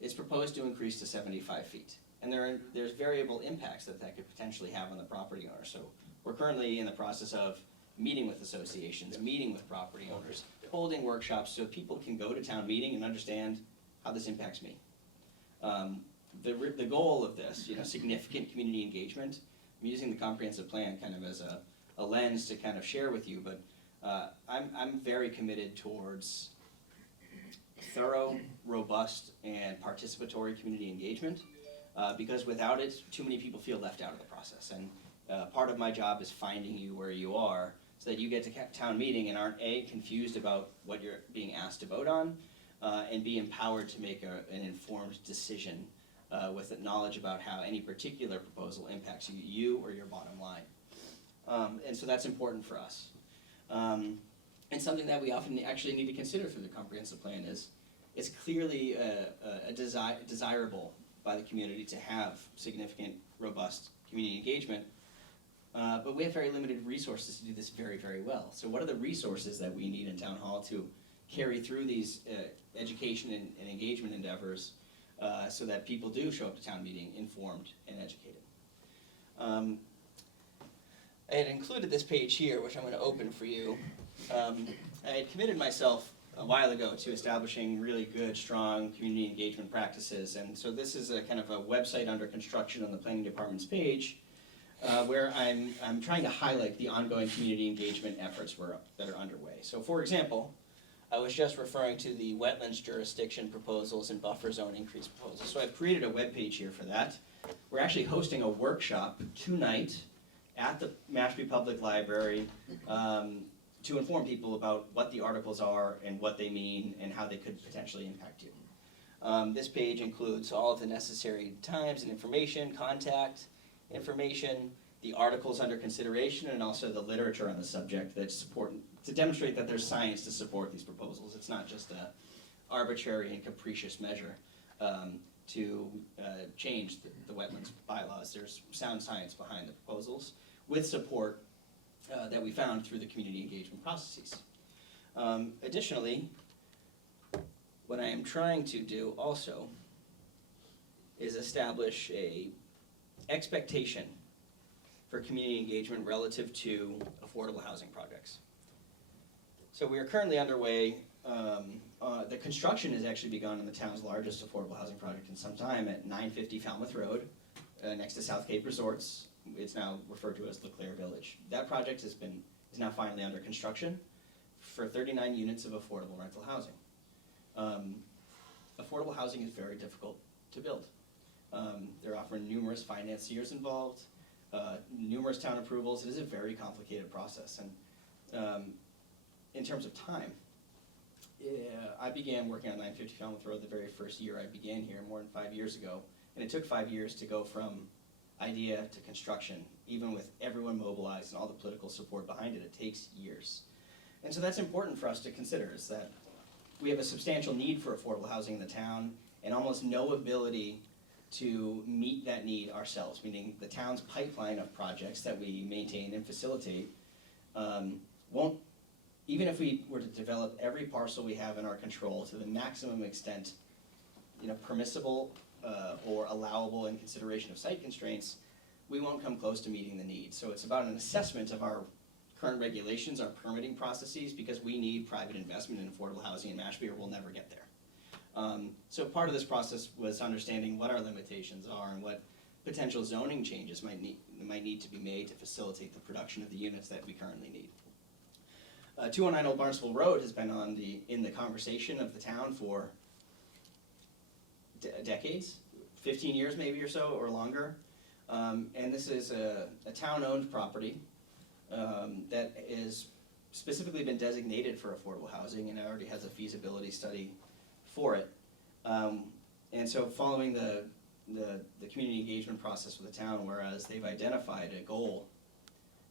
It's proposed to increase to 75 feet. And there's variable impacts that could potentially have on the property owner. So we're currently in the process of meeting with associations, meeting with property owners, holding workshops so people can go to town meeting and understand how this impacts me. The goal of this, significant community engagement, I'm using the comprehensive plan kind of as a lens to kind of share with you, but I'm very committed towards thorough, robust, and participatory community engagement. Because without it, too many people feel left out of the process. And part of my job is finding you where you are so that you get to town meeting and aren't A, confused about what you're being asked to vote on, and be empowered to make an informed decision with the knowledge about how any particular proposal impacts you or your bottom line. And so that's important for us. And something that we often actually need to consider through the comprehensive plan is it's clearly desirable by the community to have significant, robust community engagement, but we have very limited resources to do this very, very well. So what are the resources that we need in Town Hall to carry through these education and engagement endeavors so that people do show up to town meeting informed and educated? I had included this page here, which I'm going to open for you. I had committed myself a while ago to establishing really good, strong community engagement practices. And so this is a kind of a website under construction on the planning department's page where I'm trying to highlight the ongoing community engagement efforts that are underway. So for example, I was just referring to the wetlands jurisdiction proposals and buffer zone increase proposals. So I've created a web page here for that. We're actually hosting a workshop tonight at the Mashpee Public Library to inform people about what the articles are and what they mean and how they could potentially impact you. This page includes all of the necessary times and information, contact, information, the articles under consideration, and also the literature on the subject that support, to demonstrate that there's science to support these proposals. It's not just a arbitrary and capricious measure to change the wetlands bylaws. There's sound science behind the proposals with support that we found through the community engagement processes. Additionally, what I am trying to do also is establish a expectation for community engagement relative to affordable housing projects. So we are currently underway, the construction has actually begun on the town's largest affordable housing project in some time at 950 Falmouth Road, next to South Cape Resorts. It's now referred to as Lehrer Village. That project is now finally under construction for 39 units of affordable rental housing. Affordable housing is very difficult to build. There are often numerous financiers involved, numerous town approvals. It is a very complicated process. And in terms of time, I began working on 950 Falmouth Road the very first year I began here, more than 5 years ago. And it took 5 years to go from idea to construction. Even with everyone mobilized and all the political support behind it, it takes years. And so that's important for us to consider, is that we have a substantial need for affordable housing in the town and almost no ability to meet that need ourselves, meaning the town's pipeline of projects that we maintain and facilitate won't, even if we were to develop every parcel we have in our control to the maximum extent, permissible or allowable in consideration of site constraints, we won't come close to meeting the need. So it's about an assessment of our current regulations, our permitting processes, because we need private investment in affordable housing in Mashpee or we'll never get there. So part of this process was understanding what our limitations are and what potential zoning changes might need to be made to facilitate the production of the units that we currently need. 209 Old Barnstable Road has been in the conversation of the town for decades, 15 years maybe or so, or longer. And this is a town-owned property that has specifically been designated for affordable housing and already has a feasibility study for it. And so following the community engagement process with the town, whereas they've identified a goal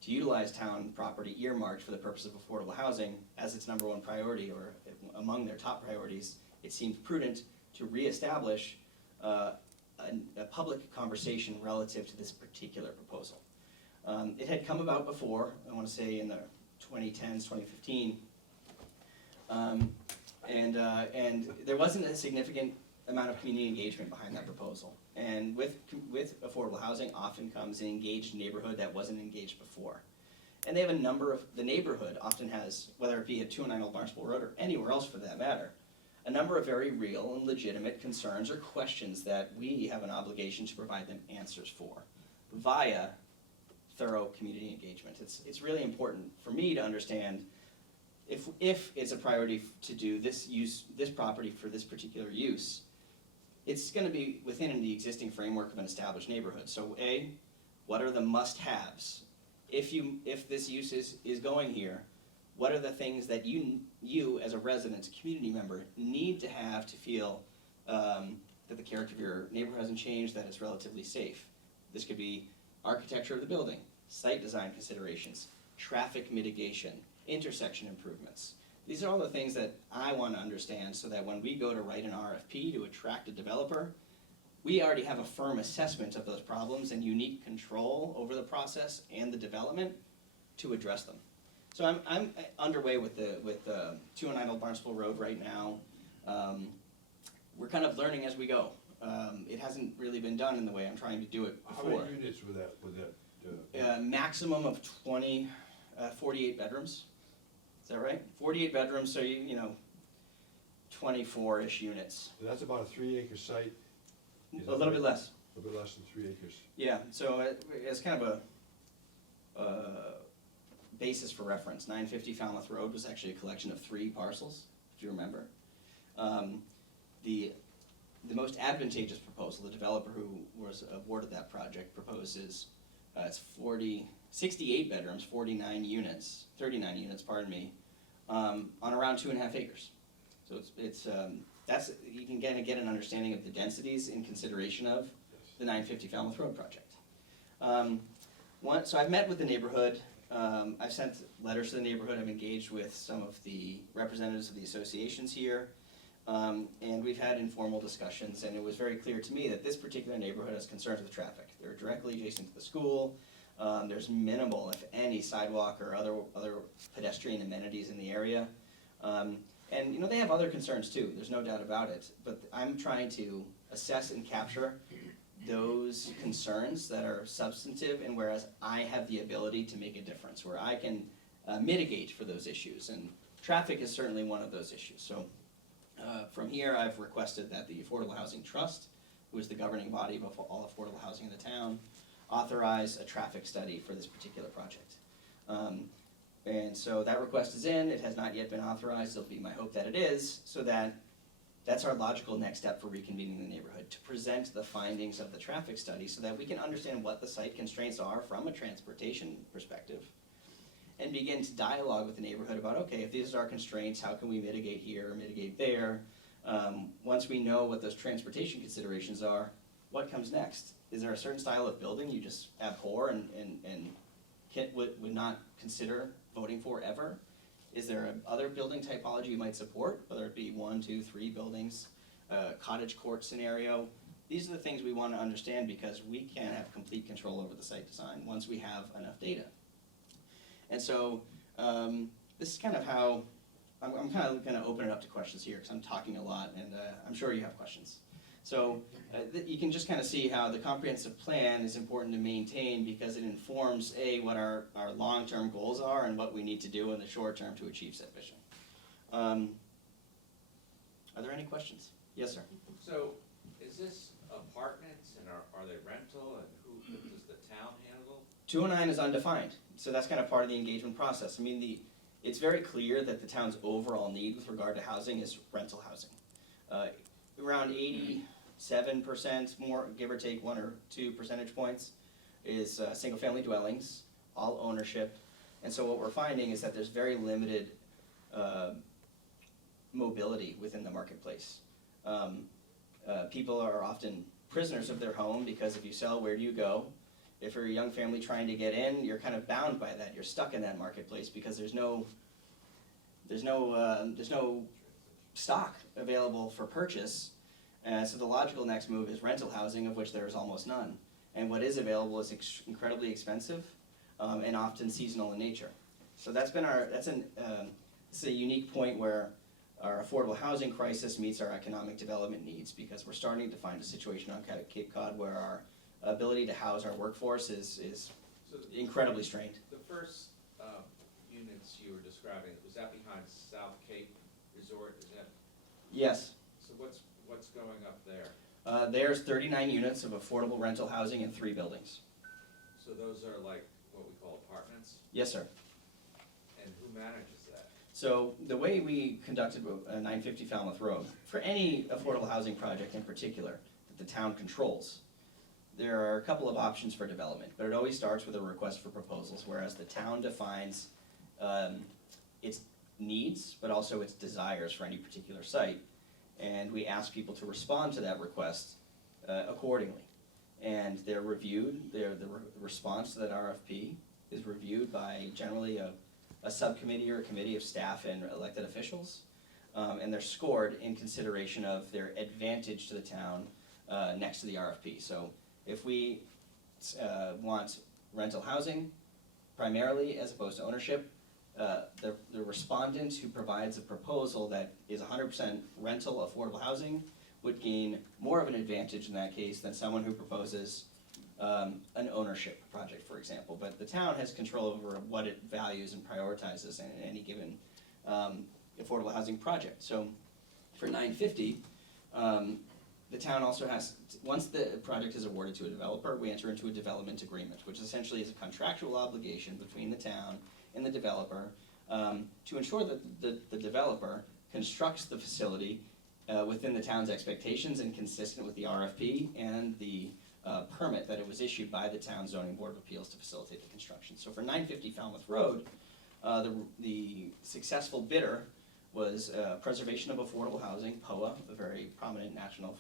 to utilize town property earmarked for the purpose of affordable housing as its #1 priority, or among their top priorities, it seemed prudent to reestablish a public conversation relative to this particular proposal. It had come about before, I want to say in the 2010s, 2015, and there wasn't a significant amount of community engagement behind that proposal. And with affordable housing often comes an engaged neighborhood that wasn't engaged before. And they have a number of, the neighborhood often has, whether it be at 209 Old Barnstable Road or anywhere else for that matter, a number of very real and legitimate concerns or questions that we have an obligation to provide them answers for via thorough community engagement. It's really important for me to understand if it's a priority to do this property for this particular use, it's going to be within the existing framework of an established neighborhood. So A, what are the must-haves? If this use is going here, what are the things that you as a resident, community member, need to have to feel that the character of your neighborhood hasn't changed, that it's relatively safe? This could be architecture of the building, site design considerations, traffic mitigation, intersection improvements. These are all the things that I want to understand so that when we go to write an RFP to attract a developer, we already have a firm assessment of those problems and unique control over the process and the development to address them. So I'm underway with 209 Old Barnstable Road right now. We're kind of learning as we go. It hasn't really been done in the way I'm trying to do it before. How many units would that? Maximum of 48 bedrooms. Is that right? 48 bedrooms, so 24-ish units. That's about a 3-acre site? Is A that little bit right? less. A little bit less than 3 acres. Yeah, so it's kind of a basis for reference. 950 Falmouth Road was actually a collection of 3 parcels, if you remember. The most advantageous proposal, the developer who was awarded that project proposes, it's 68 bedrooms, 39 units, pardon me, on around 2.5 acres. So that's, you can get an understanding of the densities in consideration of the 950 Falmouth Road project. So I've met with the neighborhood, I've sent letters to the neighborhood, I've engaged with some of the representatives of the associations here, and we've had informal discussions, and it was very clear to me that this particular neighborhood has concerns with traffic. They're directly adjacent to the school, there's minimal, if any, sidewalk or other pedestrian amenities in the area. And they have other concerns too, there's no doubt about it, but I'm trying to assess and capture those concerns that are substantive, and whereas I have the ability to make a difference, where I can mitigate for those issues, and traffic is certainly one of those issues. So from here, I've requested that the Affordable Housing Trust, who is the governing body of all affordable housing in the town, authorize a traffic study for this particular project. And so that request is in, it has not yet been authorized, it'll be my hope that it is, so that's our logical next step for reconvening the neighborhood, to present the findings of the traffic study so that we can understand what the site constraints are from a transportation perspective, and begin to dialogue with the neighborhood about, okay, if these are our constraints, how can we mitigate here or mitigate there? Once we know what those transportation considerations are, what comes next? Is there a certain style of building you just abhor and would not consider voting for ever? Is there other building typology you might support, whether it be 1, 2, 3 buildings, cottage court scenario? These are the things we want to understand, because we can't have complete control over the site design once we have enough data. And so this is kind of how, I'm kind of going to open it up to questions here, because I'm talking a lot, and I'm sure you have questions. So you can just kind of see how the comprehensive plan is important to maintain, because it informs, A, what our long-term goals are and what we need to do in the short term to achieve said vision. Are there any questions? Yes, sir. So, is this apartments, and are they rental, and who, does the town handle? 209 is undefined, so that's kind of part of the engagement process. I mean, it's very clear that the town's overall need with regard to housing is rental housing. Around 87% more, give or take 1 or 2 percentage points, is single-family dwellings, all ownership. And so what we're finding is that there's very limited mobility within the marketplace. People are often prisoners of their home, because if you sell, where do you go? If you're a young family trying to get in, you're kind of bound by that. You're stuck in that marketplace because there's no stock available for purchase. So the logical next move is rental housing, of which there is almost none. And what is available is incredibly expensive and often seasonal in nature. So this is a unique point where our affordable housing crisis meets our economic development needs, because we're starting to find a situation on Cape Cod where our ability to house our workforce is incredibly strained. The first units you were describing, was that behind South Cape Resort, is that? Yes. So what's going up there? There's 39 units of affordable rental housing in 3 buildings. So those are like what we call apartments? Yes, sir. And who manages that? So the way we conducted 950 Falmouth Road, for any affordable housing project in particular that the town controls, there are a couple of options for development, but it always starts with a request for proposals, whereas the town defines its needs, but also its desires for any particular site. And we ask people to respond to that request accordingly. And they're reviewed, the response to that RFP is reviewed by generally a subcommittee or a committee of staff and elected officials. And they're scored in consideration of their advantage to the town next to the RFP. So if we want rental housing primarily as opposed to ownership, the respondent who provides a proposal that is 100% rental affordable housing would gain more of an advantage in that case than someone who proposes an ownership project, for example. But the town has control over what it values and prioritizes in any given affordable housing project. So for 950, the town also has, once the project is awarded to a developer, we enter into a development agreement, which essentially is a contractual obligation between the town and the developer to ensure that the developer constructs the facility within the town's expectations and consistent with the RFP and the permit that it was issued by the town zoning board of appeals to facilitate the construction. So for 950 Falmouth Road, the successful bidder was Preservation of Affordable Housing, POA, a very prominent national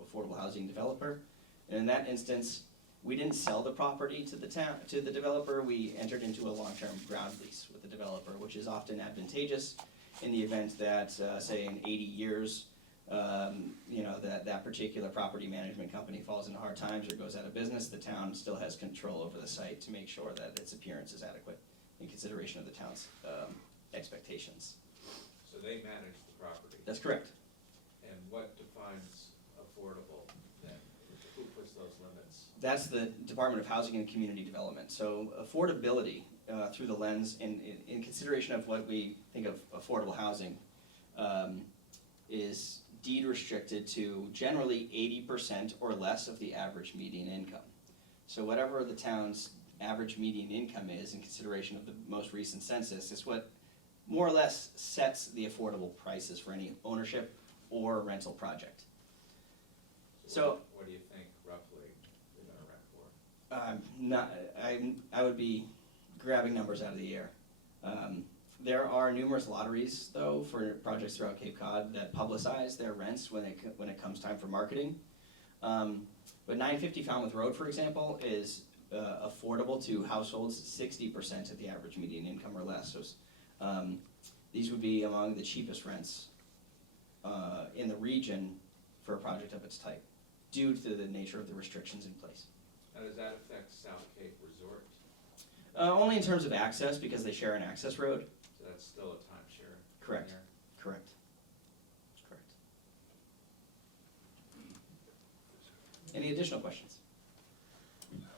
affordable housing developer. And in that instance, We didn't sell the property to the town, to the developer, we entered into a long-term ground lease with the developer, which is often advantageous in the event that, say in 80 years, that particular property management company falls into hard times or goes out of business, the town still has control over the site to make sure that its appearance is adequate in consideration of the town's expectations. So they manage the property. That's correct. And what defines affordable then? Who puts those limits? That's the Department of Housing and Community Development. So affordability, through the lens, in consideration of what we think of affordable housing, is deed restricted to generally 80% or less of the average median income. So whatever the town's average median income is in consideration of the most recent census is what more or less sets the affordable prices for any ownership or rental project. So What do you think roughly they're gonna rent for? I would be grabbing numbers out of the air. There are numerous lotteries, though, for projects throughout Cape Cod that publicize their rents when it comes time for marketing. But 950 Falmouth Road, for example, is affordable to households 60% of the average median income or less. So these would be among the cheapest rents in the region for a project of its type, due to the nature of the restrictions in place. Now, does that affect South Cape Resort? Only in terms of access, because they share an access road. So that's still a timeshare? Correct. there? Correct. Correct. Any additional questions?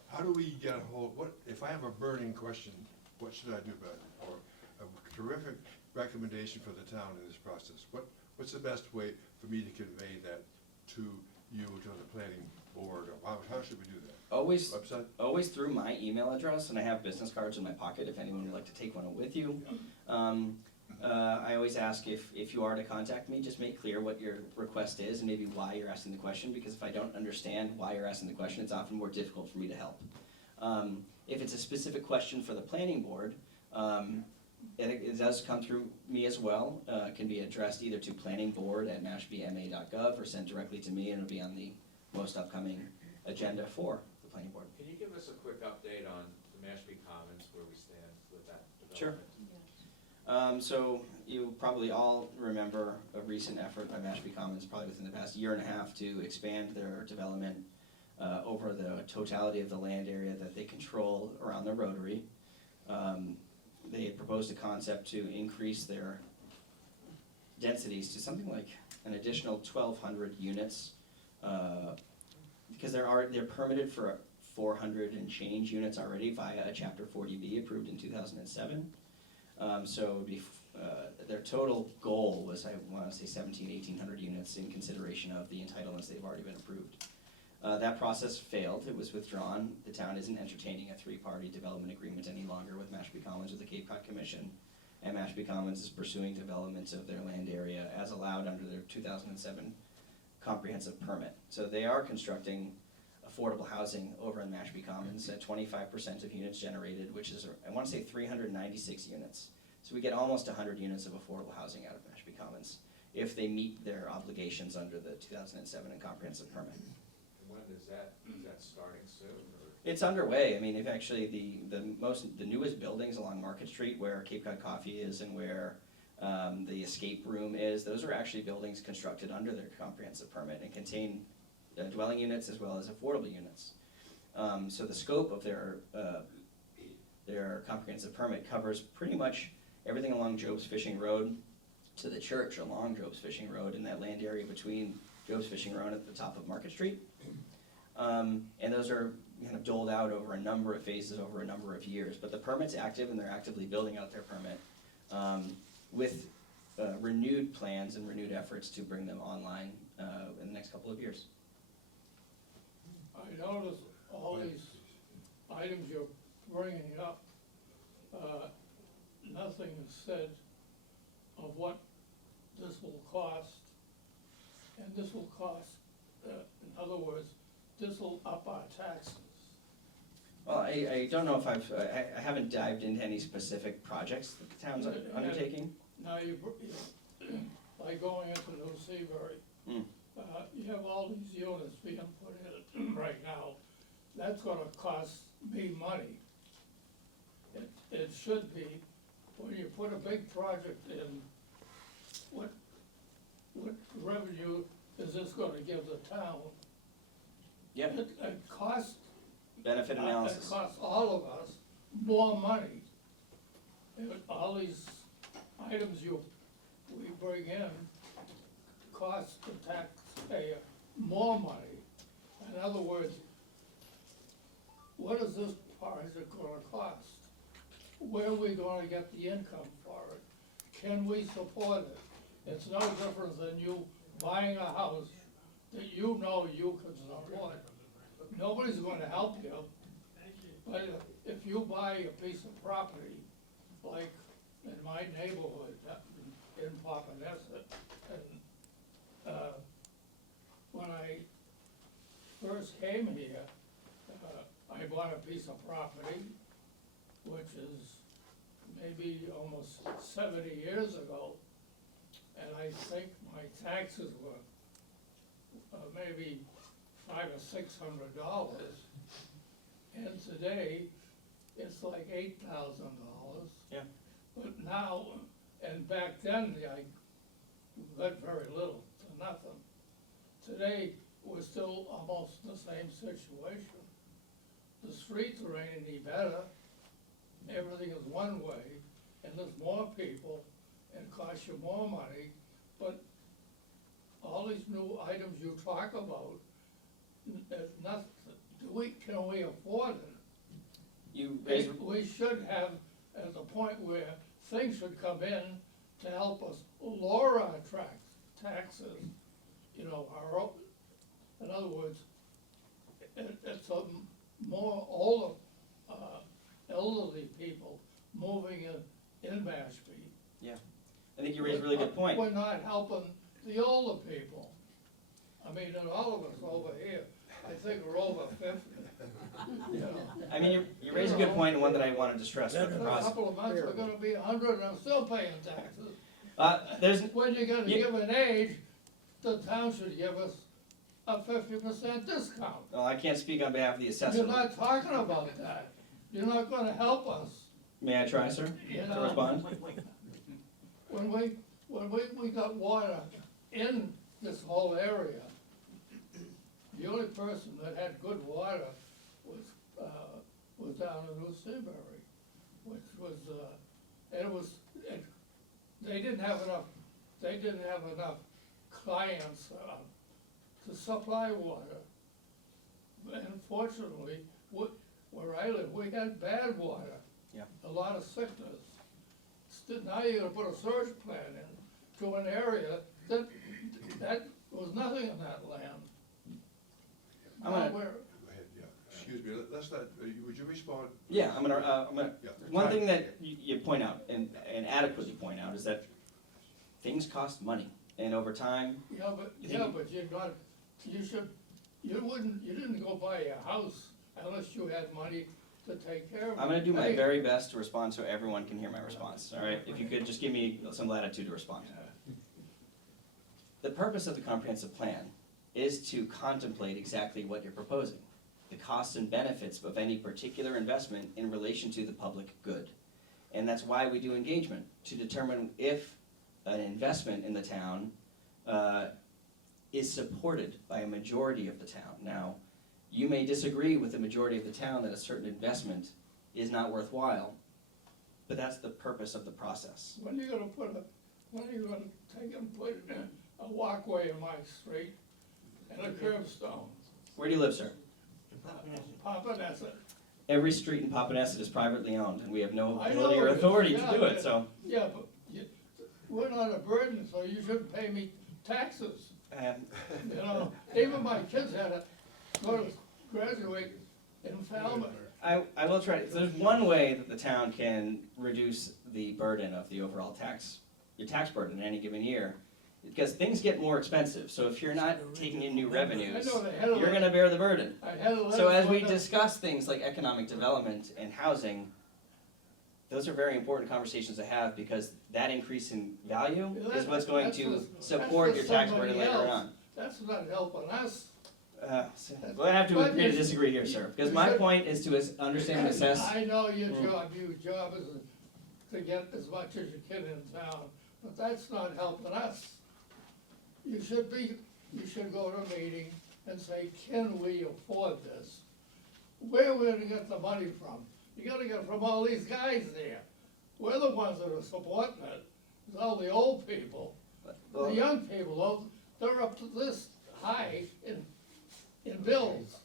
How do we get a hold, if I have a burning question, what should I do about it? Or a terrific recommendation for the town in this process, what's the best way for me to convey that to you, to the planning board, or how should we do that? Always, Website? always through my email address, and I have business cards in my pocket if anyone would like to take one with you. I always ask if you are to contact me, just make clear what your request is and maybe why you're asking the question, because if I don't understand why you're asking the question, it's often more difficult for me to help. If it's a specific question for the planning board, it does come through me as well. It can be addressed either to planningboard@mashpeema.gov or sent directly to me, and it'll be on the most upcoming agenda for the planning board. Can you give us a quick update on the Mashpee Commons, where we stand with that Sure. development? So you probably all remember a recent effort by Mashpee Commons, probably within the past year and a half, to expand their development over the totality of the land area that they control around the Rotary. They had proposed a concept to increase their densities to something like an additional 1,200 units, because they're permitted for 400 and change units already via a Chapter 40B approved in 2007. So it would be, their total goal was, I want to say 1,800 units in consideration of the entitlements they've already been approved. That process failed, it was withdrawn. The town isn't entertaining a three-party development agreement any longer with Mashpee Commons or the Cape Cod Commission. And Mashpee Commons is pursuing development of their land area as allowed under their 2007 comprehensive permit. So they are constructing affordable housing over in Mashpee Commons at 25% of units generated, which is, I want to say 396 units. So we get almost 100 units of affordable housing out of Mashpee Commons if they meet their obligations under the 2007 and comprehensive permit. And when is that starting soon, or? It's underway. I mean, if actually the newest buildings along Market Street where Cape Cod Coffee is and where the escape room is, those are actually buildings constructed under their comprehensive permit and contain dwelling units as well as affordable units. So the scope of their comprehensive permit covers pretty much everything along Job's Fishing Road to the church along Job's Fishing Road in that land area between Job's Fishing Road at the top of Market Street. And those are kind of doled out over a number of phases over a number of years. But the permit's active and they're actively building out their permit with renewed plans and renewed efforts to bring them online in the next couple of years. I notice all these items you're bringing up, nothing is said of what this will cost. And this will cost, in other words, this will up our taxes. Well, I don't know if I haven't dived into any specific projects that the town's undertaking. Now like going into New Seabury, Mm. you have all these units being put in right now. that's gonna cost me money. It should be, when you put a big project in, what revenue is this gonna give the town? Yep, It costs, benefit it analysis. costs all of us more money. All these items we bring in cost the taxpayer more money. In other words, what is this project gonna cost? Where are we gonna get the income for it? Can we support it? It's no different than you buying a house that you know you can support. Nobody's gonna help you, but if you buy a piece of property, like in my neighborhood, in Papaneset, and, when I first came here, I bought a piece of property, which is maybe almost 70 years ago, and I think my taxes were maybe $500 or $600, and today it's like $8,000. Yeah. But now, and back then, I got very little to nothing. Today, we're still almost the same situation. The streets are ain't any better, everything is one way, and there's more people, and it costs you more money, but all these new items you talk about, there's nothing, can we afford it? You raise, We should have, at the point where things should come in to help us lower our taxes, you know, in other words, it's a more older, elderly people moving in Mashpee. I think you raise a really good point. We're not helping the older people. I mean, and all of us over here, I think we're over 50, you know. I mean, you raise a good point, and one that I wanted to stress with the In a process. couple of months, we're gonna be 100 and I'm still paying taxes. There's, When you're gonna Yeah. give an age, the town should give us a 50% discount. well, I can't speak on behalf of the You're assessor. not talking about that. You're not gonna help us, May I try, sir, you to know? respond? When we got water in this whole area, the only person that had good water was down in New Seabury, which was, they didn't have enough clients, to supply water. And fortunately, where I live, we had bad water. Yeah. A lot of sickness. Now you're gonna put a surge plant in to an area that was nothing in that land. I'm gonna- Now we're- Go ahead, yeah. Excuse me, let's not, would you respond? Yeah, I'm gonna, Yeah. one thing that you point out, and adequately point out, is that things cost money, and over time, Yeah, but You you think- didn't go buy a house unless you had money to take care of it. I'm gonna do my Hey, very best to respond so everyone can hear my response, all right? If you could just give me some latitude to respond. The purpose of the comprehensive plan is to contemplate exactly what you're proposing, the costs and benefits of any particular investment in relation to the public good. And that's why we do engagement, to determine if an investment in the town is supported by a majority of the town. Now, you may disagree with the majority of the town that a certain investment is not worthwhile, but that's the purpose of the process. When are you gonna take and put in a walkway in my street and a curbstone? Where do you live, sir? Papaneset. Every street in Papaneset is privately owned, and we have no I ability know or it is, authority to yeah, do it, but- so. Yeah, but we're not a burden, so you shouldn't pay me taxes. You know, even my kids had to go to graduate in Falmouth. I will try, there's one way that the town can reduce the burden of the overall your tax burden in any given year, because things get more expensive, so if you're not taking in new revenues, I know they had a you're gonna bear the burden. I had a letter. So as we from them. discuss things like economic development and housing, those are very important conversations to have, because that increase in value is what's going to support your tax burden later on. That's not helping us. We'll have to agree to disagree here, sir, because my point is to understand and assess. I know your job is to get as much as you can in town, but that's not helping us. You should go to a meeting and say, can we afford this? Where are we gonna get the money from? You gotta get it from all these guys there. We're the ones that are supporting it, it's all the old people. The young people, they're up to this high in bills.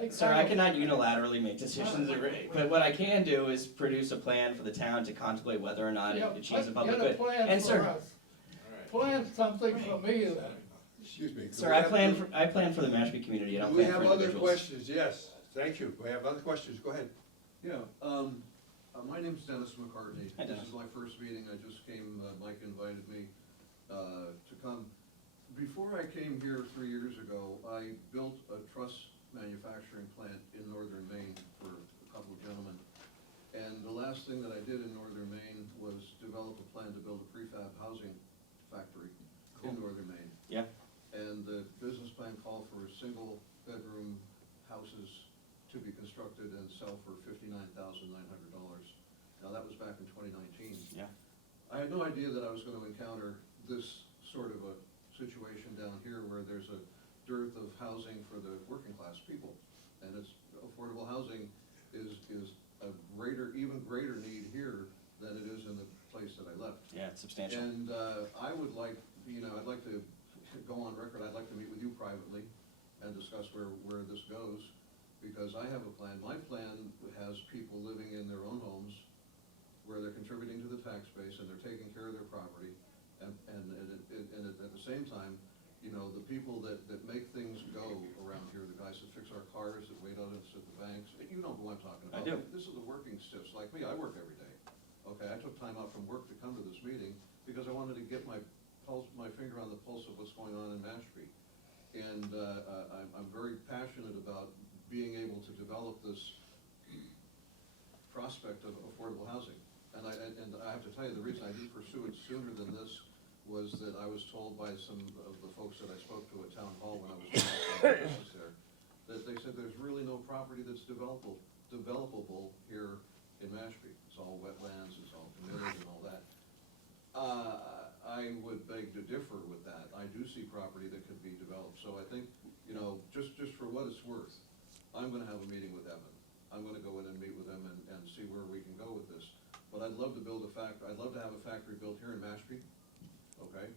They Sir, I can't- cannot unilaterally make decisions, but what I can do is produce a plan for the town to contemplate whether or not it Yeah, achieves a get public a good. plan And for sir, us. Plan something for me then. Excuse me. sir, I plan for the Mashpee community, I don't We plan for have other individuals. questions, yes, thank you. We have other questions, go ahead. Yeah, my name's Dennis McCartney. Hi, Dennis. This is my first meeting, I just came, Mike invited me, to come. Before I came here 3 years ago, I built a truss manufacturing plant in northern Maine for a couple of gentlemen. And the last thing that I did in northern Maine was develop a plan to build a prefab housing factory in northern Maine. Yeah, And the business plan called for single-bedroom houses to be constructed and sell for $59,900. Now, that was back in 2019. yeah. I had no idea that I was gonna encounter this sort of a situation down here where there's a dearth of housing for the working class people. And it's, affordable housing is a even greater need here than it is in the place that I left. Yeah, it's substantial. And I would like, I'd like to go on record, I'd like to meet with you privately and discuss where this goes, because I have a plan. My plan has people living in their own homes where they're contributing to the tax base and they're taking care of their property. And at the same time, the people that make things go around here, the guys that fix our cars, that wait on us at the banks, you know who I'm talking I about. do. This is the working stiffs like me, I work every day. Okay, I took time out from work to come to this meeting because I wanted to get my finger on the pulse of what's going on in Mashpee. And I'm very passionate about being able to develop this prospect of affordable housing. And I have to tell you, the reason I didn't pursue it sooner than this was that I was told by some of the folks that I spoke to at town hall when I was doing my business there, that they said there's really no property that's developable here in Mashpee. It's all wetlands, it's all committed and all that. I would beg to differ with that. I do see property that could be developed. So I think, just for what it's worth, I'm gonna have a meeting with Evan. I'm gonna go in and meet with him and see where we can go with this. But I'd love to I'd love to have a factory built here in Mashpee, okay?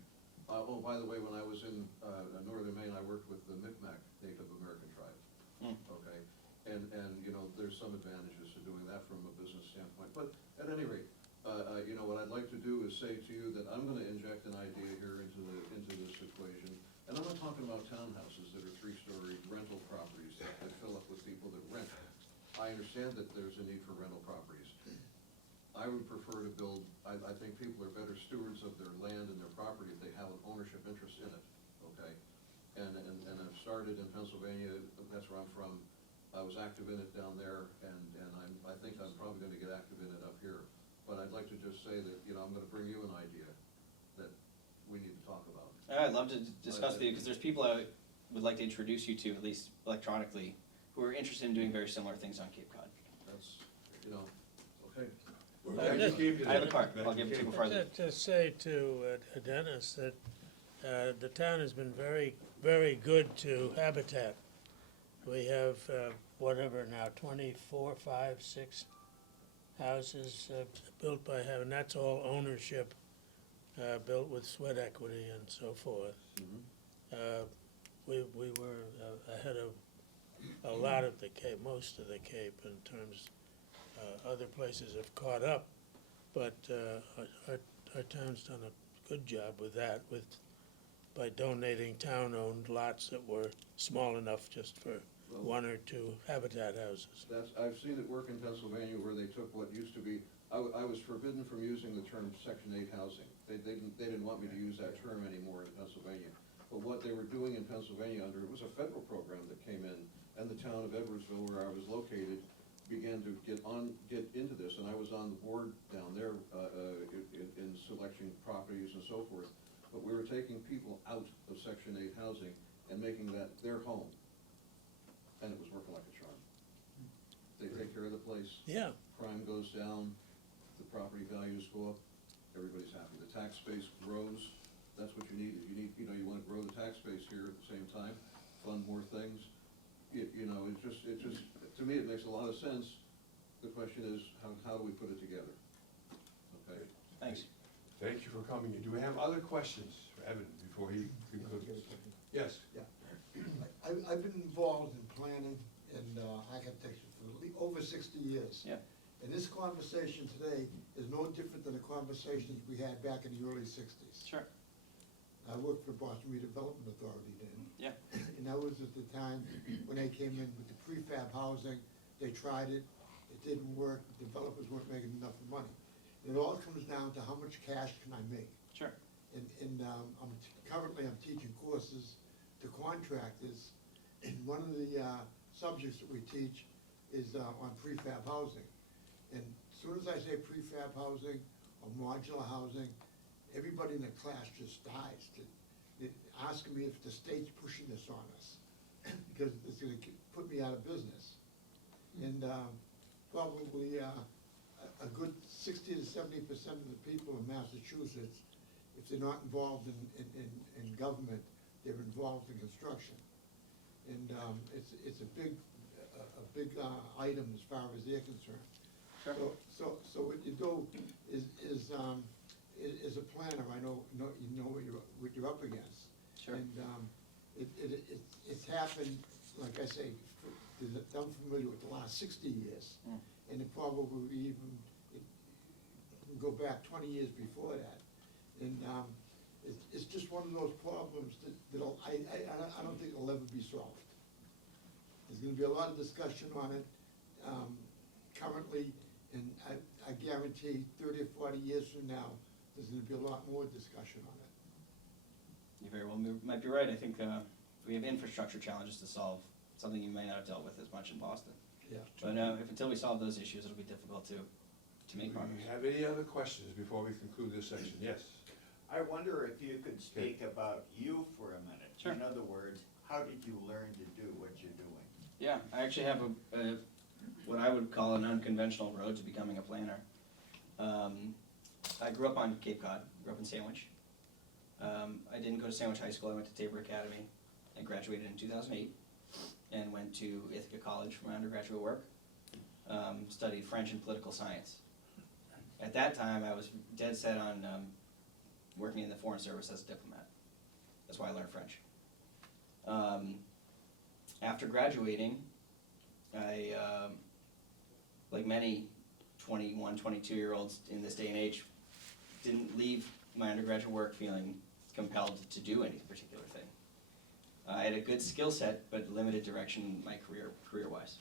Oh, by the way, when I was in northern Maine, I worked with the Micmac Native American tribe, okay? And there's some advantages to doing that from a business standpoint. But at any rate, what I'd like to do is say to you that I'm gonna inject an idea here into this equation. And I'm not talking about townhouses that are 3-story rental properties that fill up with people that rent. I understand that there's a need for rental properties. I would prefer to build, I think people are better stewards of their land and their property if they have an ownership interest in it, okay? And I've started in Pennsylvania, that's where I'm from. I was active in it down there, and I think I'm probably gonna get active in it up here. But I'd like to just say that, I'm gonna bring you an idea that we need to talk about. I'd love to discuss with you, because there's people I would like to introduce you to, at least electronically, who are interested in doing very similar things on Cape Cod. That's, okay. We're glad you came today. I have a card, Glad I'll you give it to you came. before I leave. Just say to Dennis that the town has been very, very good to Habitat. We have, whatever now, 24, 5, 6 houses built by Habitat, and that's all ownership, built with sweat equity and so forth. We were ahead of a lot of the Cape, most of the Cape in terms, other places have caught up, but our town's done a good job with that, by donating town-owned lots that were small enough just for Well, 1 or 2 Habitat houses. I've seen it work in Pennsylvania where they took what used to be, I was forbidden from using the term Section 8 housing. They didn't want me to use that term anymore in Pennsylvania. But what they were doing in Pennsylvania it was a federal program that came in, and the town of Edwardsville, where I was located, began to get into this, and I was on the board down there in selection properties and so forth. But we were taking people out of Section 8 housing, and making that their home. And it was working like a charm. They take care of the place, Yeah, crime goes down, the property values go up, everybody's happy. The tax base grows, that's what you need. You wanna grow the tax base here at the same time, fund more things. It's just, to me, it makes a lot of sense. The question is, how do we put it together? Okay? Thanks. Thank you for coming. Do we have other questions for Evan before he concludes? Yes. I've been involved in planning and architecture for over 60 years. Yeah. And this conversation today is no different than the conversations we had back in the early 60s. Sure. I worked for Boston Redevelopment Authority then. Yeah. And that was at the time when they came in with the prefab housing. They tried it, it didn't work, developers weren't making enough money. It all comes down to how much cash can I make? Sure. And currently I'm teaching courses to contractors, and one of the subjects that we teach is on prefab housing. And as soon as I say prefab housing or modular housing, everybody in the class just dies, asking me if the state's pushing this on us, because it's gonna put me out of business. And probably a good 60 to 70% of the people in Massachusetts, if they're not involved in government, they're involved in construction. And it's a big item as far as they're concerned. Sure. So what you do is a planner, you know what you're up against. Sure. And it's happened, like I say, I'm familiar with the last 60 years. Mm. And it probably even, it can go back 20 years before that. And it's just one of those problems that'll, I don't think it'll ever be solved. There's gonna be a lot of discussion on it currently, and I guarantee 30 or 40 years from now, there's gonna be a lot more discussion on it. You very well might be right. I think we have infrastructure challenges to solve, something you may not have dealt with as much in Boston. Yeah. But until we solve those issues, it'll be difficult to make Do progress. we have any other questions before we conclude this section? Yes. I wonder if you could speak about you for a minute. Sure. In other words, how did you learn to do what you're doing? Yeah, I actually have what I would call an unconventional road to becoming a planner. I grew up on Cape Cod, grew up in Sandwich. I didn't go to Sandwich High School, I went to Tabor Academy. I graduated in 2008 and went to Ithaca College for my undergraduate work. Studied French and political science. At that time, I was dead set on working in the Foreign Service as a diplomat. That's why I learned French. After graduating, I, like many 21, 22-year-olds in this day and age, didn't leave my undergraduate work feeling compelled to do any particular thing. I had a good skill set, but limited direction in my career-wise.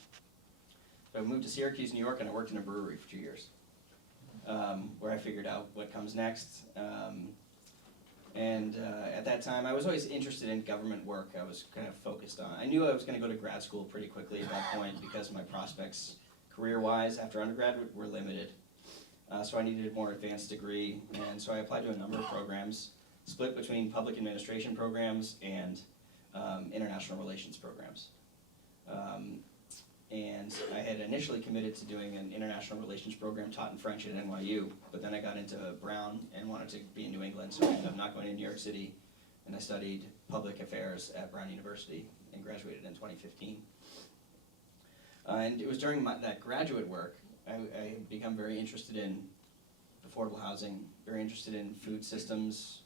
So I moved to Syracuse, New York, and I worked in a brewery for 2 years, where I figured out what comes next. At that time, I was always interested in government work. I was kind of focused on, I knew I was gonna go to grad school pretty quickly at that point because my prospects career-wise after undergraduate were limited. So I needed a more advanced degree, and so I applied to a number of programs, split between public administration programs and international relations programs. And I had initially committed to doing an international relations program taught in French at NYU, but then I got into Brown and wanted to be in New England, so I ended up not going to New York City, and I studied public affairs at Brown University and graduated in 2015. And it was during that graduate work, I had become very interested in affordable housing, very interested in food systems,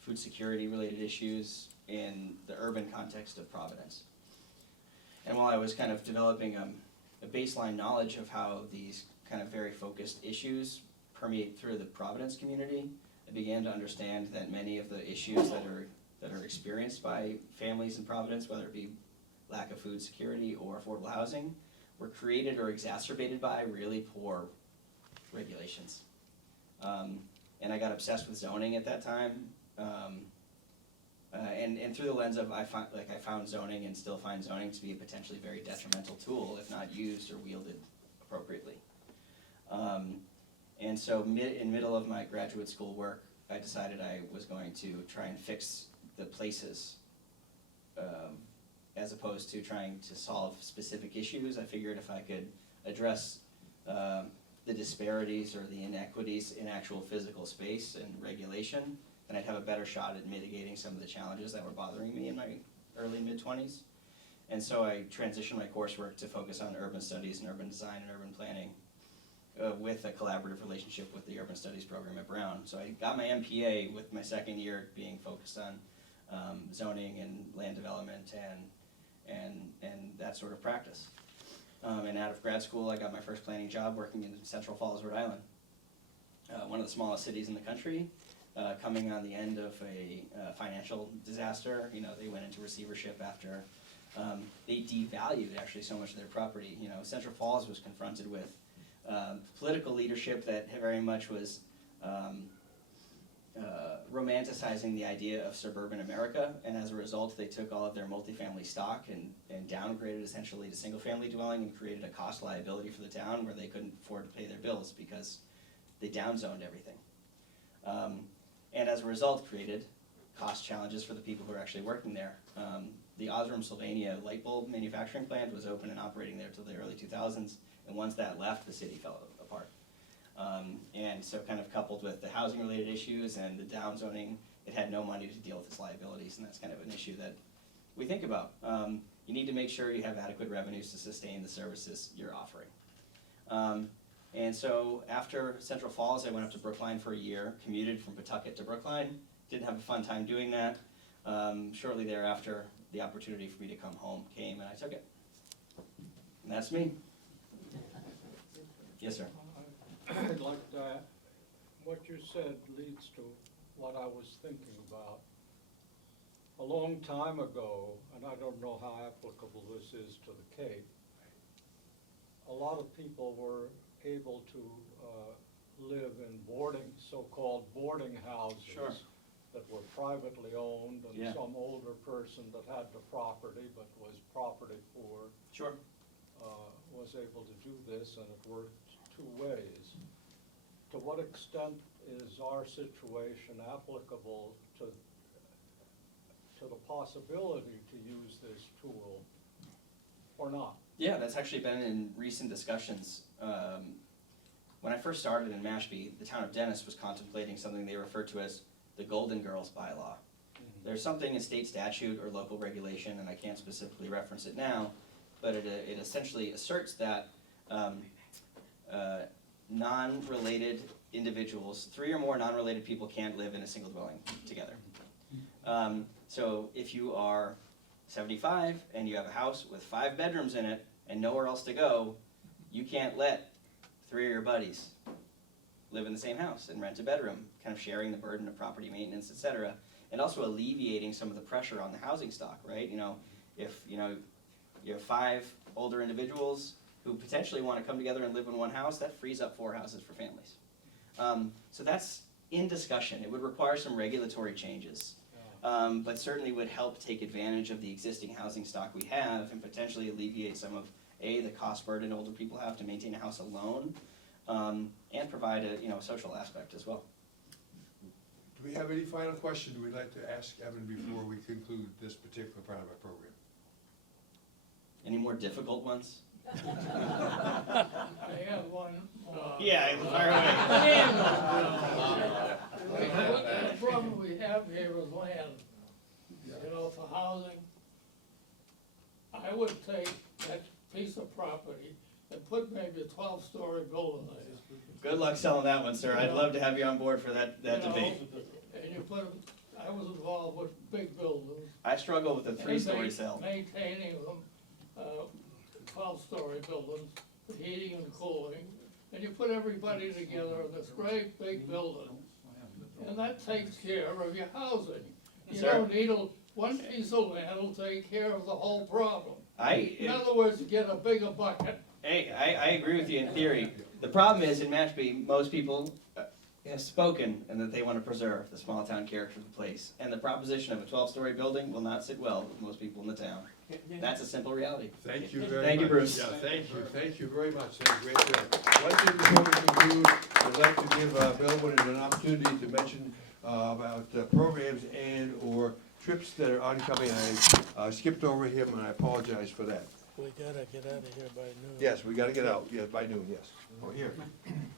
food security related issues in the urban context of Providence. And while I was kind of developing a baseline knowledge of how these kind of very focused issues permeate through the Providence community, I began to understand that many of the issues that are experienced by families in Providence, whether it be lack of food security or affordable housing, were created or exacerbated by really poor regulations. And I got obsessed with zoning at that time. And through the lens of I found zoning and still find zoning to be a potentially very detrimental tool if not used or wielded appropriately. And so in middle of my graduate school work, I decided I was going to try and fix the places as opposed to trying to solve specific issues. I figured if I could address the disparities or the inequities in actual physical space and regulation, then I'd have a better shot at mitigating some of the challenges that were bothering me in my early mid-20s. And so I transitioned my coursework to focus on urban studies and urban design and urban planning with a collaborative relationship with the urban studies program at Brown. So I got my MPA with my second year being focused on zoning and land development and that sort of practice. And out of grad school, I got my first planning job working in Central Falls, Rhode Island, one of the smallest cities in the country, coming on the end of a financial disaster. You know, they went into receivership after they devalued actually so much of their property. You know, Central Falls was confronted with political leadership that very much was romanticizing the idea of suburban America, and as a result they took all of their multifamily stock and downgraded essentially to single-family dwelling and created a cost liability for the town where they couldn't afford to pay their bills because they downzoned everything. And as a result created cost challenges for the people who are actually working there. The Osram, Sylvania light bulb manufacturing plant was open and operating there till the early 2000s, and once that left, the city fell apart. And so kind of coupled with the housing related issues and the downzoning, it had no money to deal with its liabilities, and that's kind of an issue that we think about. You need to make sure you have adequate revenues to sustain the services you're offering. And so after Central Falls, I went up to Brookline for a year, commuted from Pawtucket to Brookline, didn't have a fun time doing that. Shortly thereafter, the opportunity for me to come home came and I took it. And that's me. Yes, sir. I'd like to, what you said leads to what I was thinking about. A long time ago, and I don't know how applicable this is to the Cape, a lot of people were able to live in boarding, so-called boarding houses. Sure. That were privately owned, and Yeah. some older person that had the property but was property poor Sure. was able to do this, and it worked two ways. To what extent is our situation applicable to the possibility to use this tool or not? Yeah, that's actually been in recent discussions. When I first started in Mashpee, the town of Dennis was contemplating something they referred to as the Golden Girls bylaw. There's something in state statute or local regulation, and I can't specifically reference it now, but it essentially asserts that non-related individuals, 3 or more non-related people can't live in a single dwelling together. So if you are 75 and you have a house with 5 bedrooms in it and nowhere else to go, you can't let 3 of your buddies live in the same house and rent a bedroom, kind of sharing the burden of property maintenance, et cetera, and also alleviating some of the pressure on the housing stock, right? You know, if you have 5 older individuals who potentially want to come together and live in one house, that frees up 4 houses for families. So that's in discussion. It would require some regulatory changes, but certainly would help take advantage of the existing housing stock we have and potentially alleviate some of the cost burden older people have to maintain a house alone, and provide a social aspect as well. Do we have any final questions we'd like to ask Evan before we conclude this particular part of our program? Any more difficult ones? I have one. Yeah, fire away. The problem we have here is land, you know, for housing. I would take that piece of property and put maybe a 12-story building there. Good luck selling that one, sir. I'd love to have you on board for that You know, debate. And you put, I was involved with big buildings. I struggle with the 3-story sale. Maintaining them, 12-story buildings, for heating and cooling, and you put everybody together in this great big building, and that takes care of your housing. You Sir? don't need one piece of land will take care of the whole problem. In I other words, you get a bigger bucket. agree with you in theory. The problem is in Mashpee, most people have spoken and that they want to preserve the small town character of the place. And the proposition of a 12-story building will not sit well with most people in the town. That's a simple reality. Thank you very much. Thank you, Bruce. Yeah, thank you very much, that's a great job. One thing before we conclude, I'd like to give Bill Wood an opportunity to mention about programs and/or trips that are oncoming. I skipped over him, and I apologize for that. We gotta get out of here by noon. Yes, we gotta get out, yes, by noon, yes. Oh, here,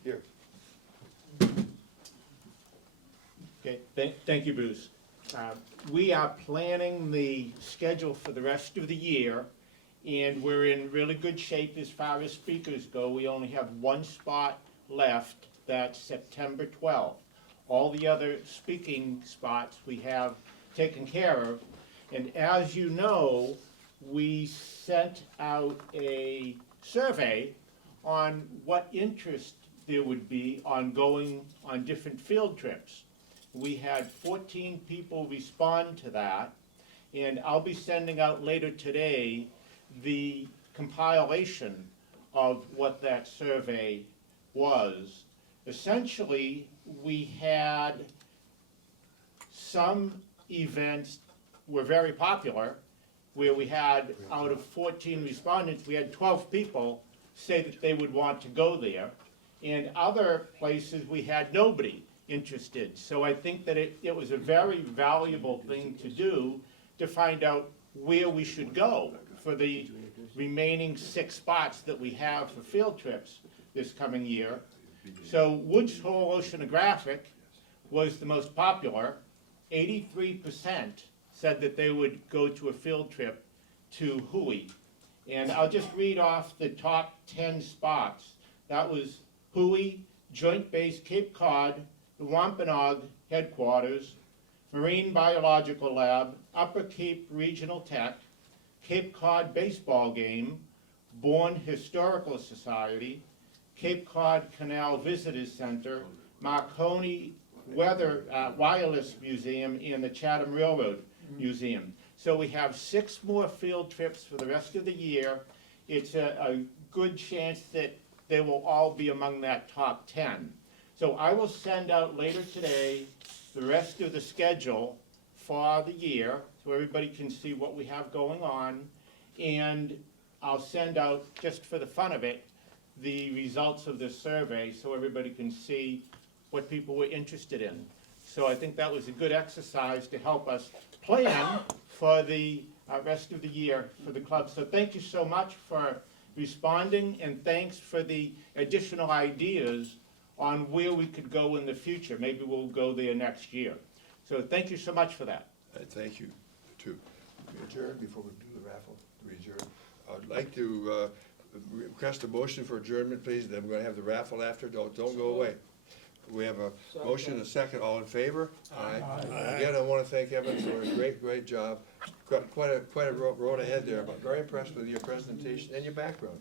here. Okay, thank you, Bruce. We are planning the schedule for the rest of the year, and we're in really good shape as far as speakers go. We only have one spot left, that's September 12th. All the other speaking spots we have taken care of, and as you know, we sent out a survey on what interest there would be on going on different field trips. We had 14 people respond to that, and I'll be sending out later today the compilation of what that survey was. Essentially, we had some events were very popular, where we had, out of 14 respondents, we had 12 people say that they would want to go there. And other places, we had nobody interested. So I think that it was a very valuable thing to do to find out where we should go for the remaining 6 spots that we have for field trips this coming year. So Woods Hole Oceanographic was the most popular. 83% said that they would go to a field trip to Hui. And I'll just read off the top 10 spots. That was Hui, Joint Base Cape Cod, the Wampanoag Headquarters, Marine Biological Lab, Upper Cape Regional Tech, Cape Cod Baseball Game, Bourne Historical Society, Cape Cod Canal Visitors Center, Marconi Wireless Museum, and the Chatham Railroad Museum. So we have 6 more field trips for the rest of the year. It's a good chance that they will all be among that top 10. So I will send out later today the rest of the schedule for the year, so everybody can see what we have going on. And I'll send out, just for the fun of it, the results of this survey, so everybody can see what people were interested in. So I think that was a good exercise to help us plan for the rest of the year for the club. So thank you so much for responding, and thanks for the additional ideas on where we could go in the future. Maybe we'll go there next year. So thank you so much for that. Thank you, too. We adjourn before we do the raffle. We adjourn. I'd like to request a motion for adjournment, please. Then we're gonna have the raffle after. Don't go away. We have a motion and a second. All in favor? Aye. Again, I want to thank Evan for a great job. Quite a road ahead there, but very impressed with your presentation and your background.